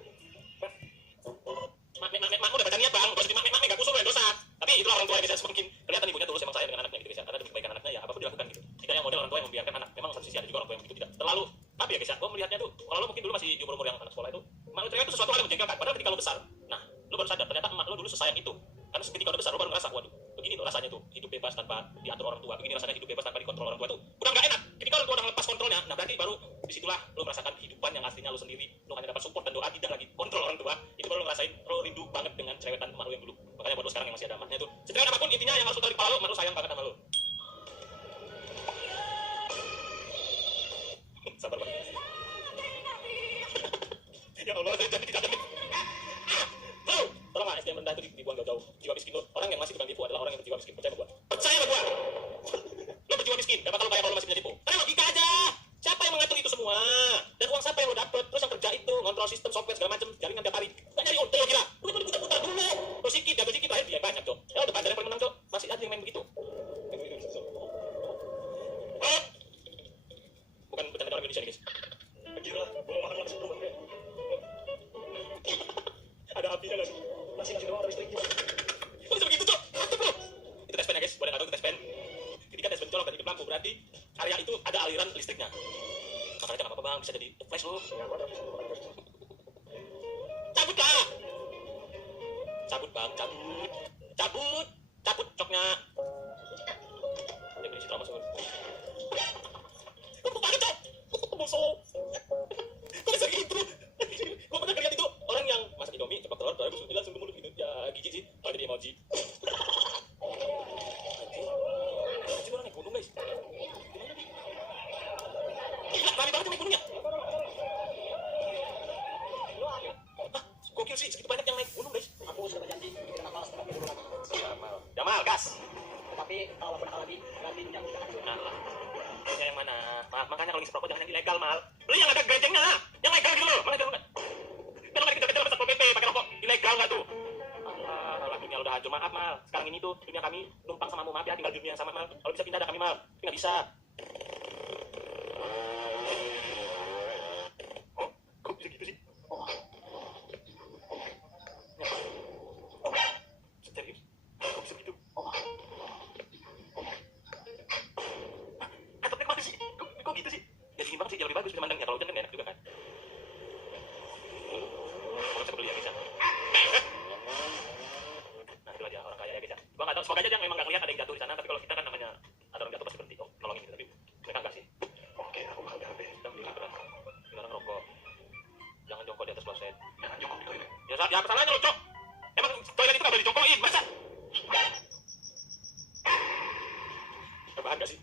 baru sadar ternyata emak lo dulu sesayang itu. Karena ketika udah besar lo baru ngerasa, waduh, begini loh rasanya tuh hidup bebas tanpa diatur orang tua. Begini rasanya hidup bebas tanpa dikontrol orang tua tuh. Udah nggak enak. Ketika orang tua udah lepas kontrolnya, nah berarti baru disitulah lo merasakan kehidupan yang aslinya lo sendiri. Lo hanya dapat support dan doa, tidak lagi kontrol orang tua. Itu baru lo ngerasain lo rindu banget dengan cewetan emak lo yang dulu. Makanya buat lo sekarang yang masih ada emaknya tuh, secerewet apapun intinya yang harus lo taruh di kepala lo, emak lo sayang banget sama lo. Sabar banget. Ya Allah, jadi tidak ada. Tolong lah SDM rendah itu dibuang jauh-jauh. Jiwa miskin lo, orang yang masih tukang tipu adalah orang yang berjiwa miskin. Percaya sama gua. Percaya sama gua. Lo berjiwa miskin, gak bakal lo kaya kalau lo masih punya tipu. Karena logika aja. Siapa yang mengatur itu semua? Dan uang siapa yang lo dapet? Terus yang kerja itu, ngontrol sistem, software, segala macam, jaringan tiap hari. Gak nyari untung, kira. Duit lo diputar-putar dulu. Lo sikit, jaga sikit, lahir dia banyak, Cok. Ya udah bandar yang paling menang, Cok. Masih ada yang main begitu. Bukan bercanda orang Indonesia nih, guys. Gila, gua mau makan langsung dulu. Ada apinya lagi. Masih doang harus lagi. Kok bisa begitu, Cok? Mantap lo. Itu tes pen ya, guys. Boleh nggak tahu itu tes pen. Ketika tes pen colok dan hidup lampu, berarti area itu ada aliran listriknya. Makanya jangan apa-apa, Bang. Bisa jadi flash lo. Cabut lah. Cabut, Bang. Cabut. Cabut. Cabut coknya. Definisi trauma semua. Kok ada, Cok? Musuh. Kok bisa gitu? Gue pernah lihat itu orang yang masak Indomie, cepat telur, terus langsung ke mulut gitu. Ya gigi sih, kalau jadi emoji. Anjing orang naik gunung, guys. Gila, rame banget naik gunungnya. Ah, gokil sih, segitu banyak yang naik gunung, guys. Aku sudah berjanji bikin kapal setelah dulu lagi. Jamal, gas. Tapi kalau pernah lagi, nanti yang tidak hancur. Nah, punya yang mana? Makanya kalau ngisi rokok jangan yang ilegal, Mal. Beli yang ada gerejengnya, yang legal gitu loh. Mana legal enggak? Kalau nggak dikejar-kejar sama Satpol PP pakai rokok ilegal nggak tuh? Alah, dunia udah hancur. Maaf, Mal. Sekarang ini tuh dunia kami numpang sama maaf ya, tinggal di dunia yang sama, Mal. Kalau bisa pindah ada kami, Mal. Tapi nggak bisa. Kok bisa gitu sih? Serius? Kok bisa gitu? Atapnya kemana sih? Kok gitu sih? Ya dingin banget sih, jauh lebih bagus bisa mandangnya. Kalau hujan kan enak juga kan? Kalau bisa beli ya, guys ya. Nah, itu aja orang kaya ya, guys ya. Gua nggak tahu, semoga aja dia memang nggak ngeliat ada yang jatuh di sana. Tapi kalau kita kan namanya ada orang jatuh pasti berhenti kok nolongin gitu. Tapi mereka nggak sih. Oke, aku bakal HP. Kita beli beneran. Sekarang rokok. Jangan jongkok di atas kloset. Jangan jongkok di toilet. Ya apa salahnya lo, Cok? Emang toilet itu nggak boleh dijongkokin, masa? Rebahan nggak sih?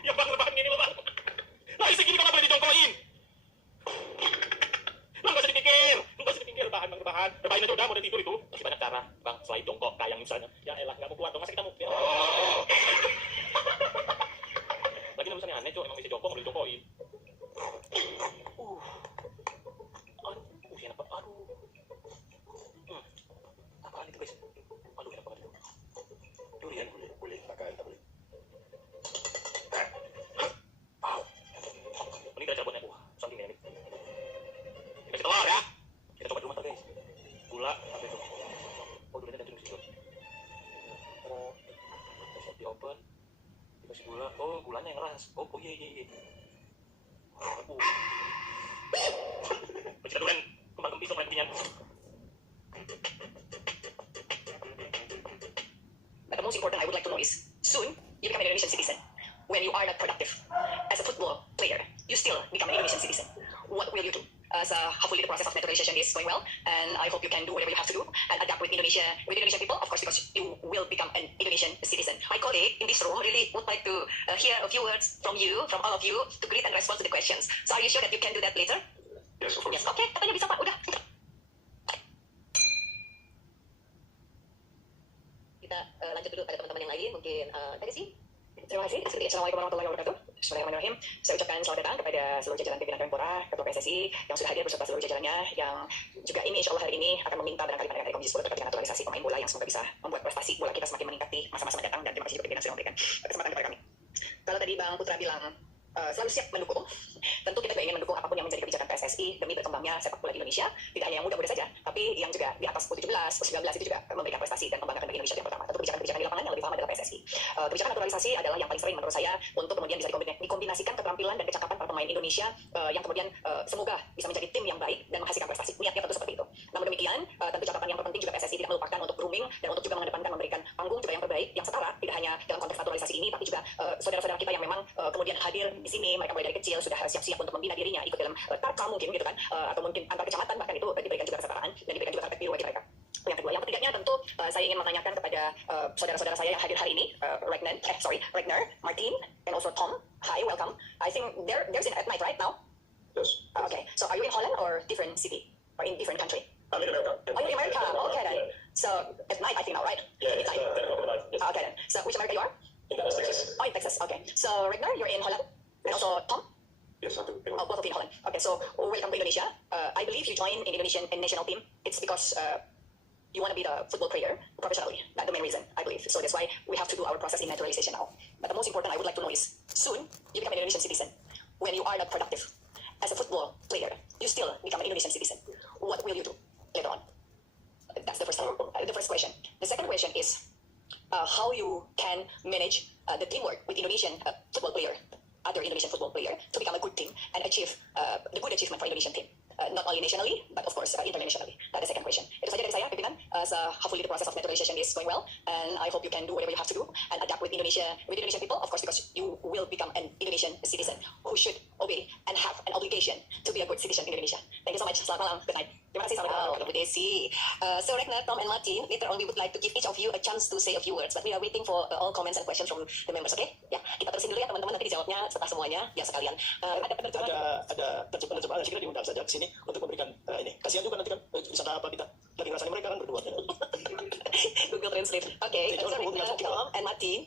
Ya bang, rebahan gini lo bang. Lah isi gini kok nggak boleh dijongkokin? Lo nggak usah dipikir, rebahan bang, rebahan. Rebahin aja udah, mau tidur itu. Masih banyak cara, bang, selain jongkok, kayak yang misalnya. Ya elah, nggak mau keluar dong, masa kita mau. Lagi misalnya aneh, Cok, emang bisa jongkok, nggak boleh dijongkokin. Enak banget, aduh. Apaan itu, guys? Aduh, enak banget itu. Durian, boleh, makan, tak boleh. Ini kita cabutnya, saking ini. Dikasih telur ya. Kita coba di rumah, guys. Gula, apa itu? Oh, duriannya dan jenis itu. Oh, kita di open. Dikasih gula. Oh, gulanya yang keras. Oh iya. Kita durian kembang kempis sama yang But the most important I would like to know is, soon, you become an Indonesian citizen. When you are not productive as a football player, you still become an Indonesian citizen. What will you do? Hopefully the process of naturalization is going well, and I hope you can do whatever you have to do and adapt with Indonesian people, of course, because you will become an Indonesian citizen. My colleague in this room really would like to hear a few words from you, from all of you, to greet and respond to the questions. So are you sure that you can do that later? Yes, of course. Yes, okay, katanya bisa Pak, udah. Kita lanjut dulu pada teman-teman yang lain, mungkin tadi sih. Terima kasih. Assalamualaikum warahmatullahi wabarakatuh. Bismillahirrahmanirrahim. Saya ucapkan selamat datang kepada seluruh jajaran pimpinan Kemenpora, Ketua PSSI yang sudah hadir beserta seluruh jajarannya, yang juga ini insya Allah hari ini akan meminta barangkali pandangan dari Komisi 10 terkait dengan naturalisasi pemain bola yang semoga bisa membuat prestasi bola kita semakin meningkat di masa-masa mendatang, dan terima kasih juga pimpinan sudah memberikan kesempatan kepada kami. Kalau tadi Bang Putra bilang selalu siap mendukung, tentu kita juga ingin mendukung apapun yang menjadi kebijakan PSSI demi berkembangnya sepak bola di Indonesia, tidak hanya yang muda-muda saja, tapi yang juga di atas U17, U19 itu juga memberikan prestasi dan membanggakan bagi Indonesia yang pertama. Tentu kebijakan-kebijakan di lapangan yang lebih paham adalah PSSI. Kebijakan naturalisasi adalah yang paling sering menurut saya untuk kemudian bisa dikombinasikan keterampilan dan kecakapan para pemain Indonesia yang kemudian semoga bisa menjadi tim yang baik dan menghasilkan prestasi. Niatnya tentu seperti itu. Namun demikian, saya ingin menanyakan kepada saudara-saudara saya yang hadir hari ini, Regner, Martin, and also Tom. Hi, welcome. I think there's in at night right now. Yes. Okay, so are you in Holland or different city or in different country? I'm in America. Oh, you're in America. Okay then. So at night I think now, right? Yeah, it's Midnight. 10 o'clock at night. Yes. Okay then. So which America you are? In Dallas, Texas. Oh, in Texas. Okay. So Regner, you're in Holland, and also Tom. Yes, I'm in Oh, both of you in Holland. Okay, so welcome to Indonesia. I believe you joined in Indonesian national team. It's because you want to be the football player professionally. That's the main reason, I believe. So that's why we have to do our process in naturalization now. But the most important I would like to know is, soon you become an Indonesian citizen. When you are not productive as a football player, you still become an Indonesian citizen. What will you do later on? That's the first question. The second question is how you can manage the teamwork with Indonesian football player, other Indonesian football player, to become a good team and achieve the good achievement for Indonesian team. Not only nationally, but of course internationally. That's the second question. Itu saja dari saya, pimpinan. Hopefully the process of naturalization is going well, and I hope you can do whatever you have to do and adapt with Indonesian people, of course, because you will become an Indonesian citizen who should obey and have an obligation to be a good citizen in Indonesia. Thank you so much. Selamat malam. Good night. Terima kasih. Selamat malam. Desi. So Regner, Tom, and Martin, later on we would like to give each of you a chance to say a few words, but we are waiting for all comments and questions from the members. Okay? Ya, kita terusin dulu ya teman-teman, nanti dijawabnya setelah semuanya ya sekalian. Ada penerjemahan? Ada penerjemahan, saya kira diundang saja ke sini untuk memberikan ini. Kasihan juga nanti kan wisata apa kita lagi ngerasain mereka kan berdua. Google Translate. Okay, so Regner, Tom, and Martin,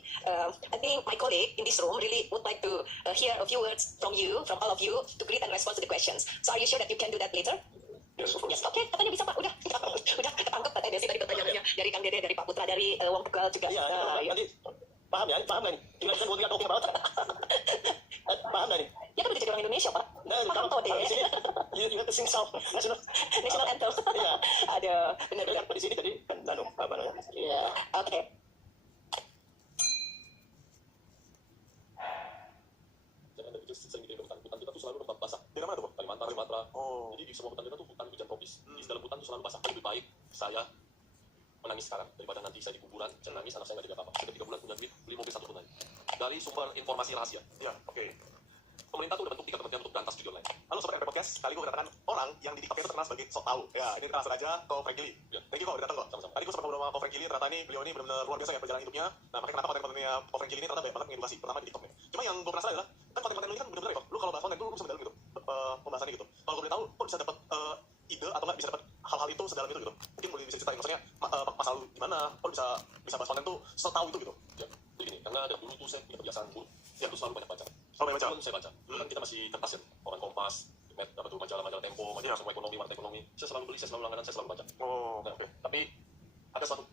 I think my colleague in this room really would like to hear a few words from you, from all of you, to greet and respond to the questions. So are you sure that you can do that later? Yes, of course. Yes, oke, katanya bisa Pak, udah ketangkep katanya Desi tadi pertanyaannya dari Kang Dede, dari Pak Putra, dari Wong Tegal juga. Iya, nanti paham nggak nih? Gimana kan buat talking about? Paham nggak nih? Ya kan udah jadi orang Indonesia Pak. Nah, Paham toh deh. di sini, you have to sing song national Anthem. Iya. Ada benar. Di sini jadi kan apa namanya? Iya, oke. Jangan ada pikir sering di hutan kita tuh selalu tempat basah. Di mana tuh? Kalimantan, Sumatera. Oh. Jadi di semua hutan kita tuh hutan hujan tropis. Di dalam hutan tuh selalu basah. Lebih baik saya menangis sekarang daripada nanti saya di kuburan, saya nangis, anak saya nggak jadi apa-apa. Sudah 3 bulan punya duit, beli mobil 1 pun aja. Dari sumber informasi rahasia. Ya, oke. Pemerintah tuh udah bentuk 3 kementerian untuk berantas judi online. Halo Sobat RP Podcast, kali gue kedatangan orang yang di TikToknya itu terkenal sebagai sok tahu. Ya, ini kita langsung aja ke Frank Gilly. Ya. Thank you kok udah datang kok. Sama-sama. Tadi gue sempat ngobrol sama Frank Gilly, ternyata beliau ini benar-benar luar biasa ya perjalanan hidupnya. Nah, makanya kenapa konten-kontennya Frank Gilly ini ternyata banyak banget mengedukasi, pertama di TikToknya. Cuma yang gue penasaran adalah, kan konten-konten lu ini kan benar-benar ya kok. Lu kalau bahas konten lu bisa dalam gitu, pembahasannya gitu. Kalau gue boleh tahu, kok bisa dapat ide atau nggak bisa dapat hal-hal itu sedalam itu gitu? Mungkin boleh bisa ceritain, maksudnya masalah lu gimana? Kok bisa bahas konten tuh setahu itu gitu? Ya, begini, karena dari dulu tuh saya punya kebiasaan buruk, saya tuh selalu banyak baca. Kalau banyak baca? Sebelum saya baca, dulu kan kita masih kertas ya, koran Kompas, apa tuh majalah Tempo, majalah semua ekonomi, Marta Ekonomi. Saya selalu beli, saya selalu langganan, saya selalu baca. Oh, Nah, oke. tapi ada suatu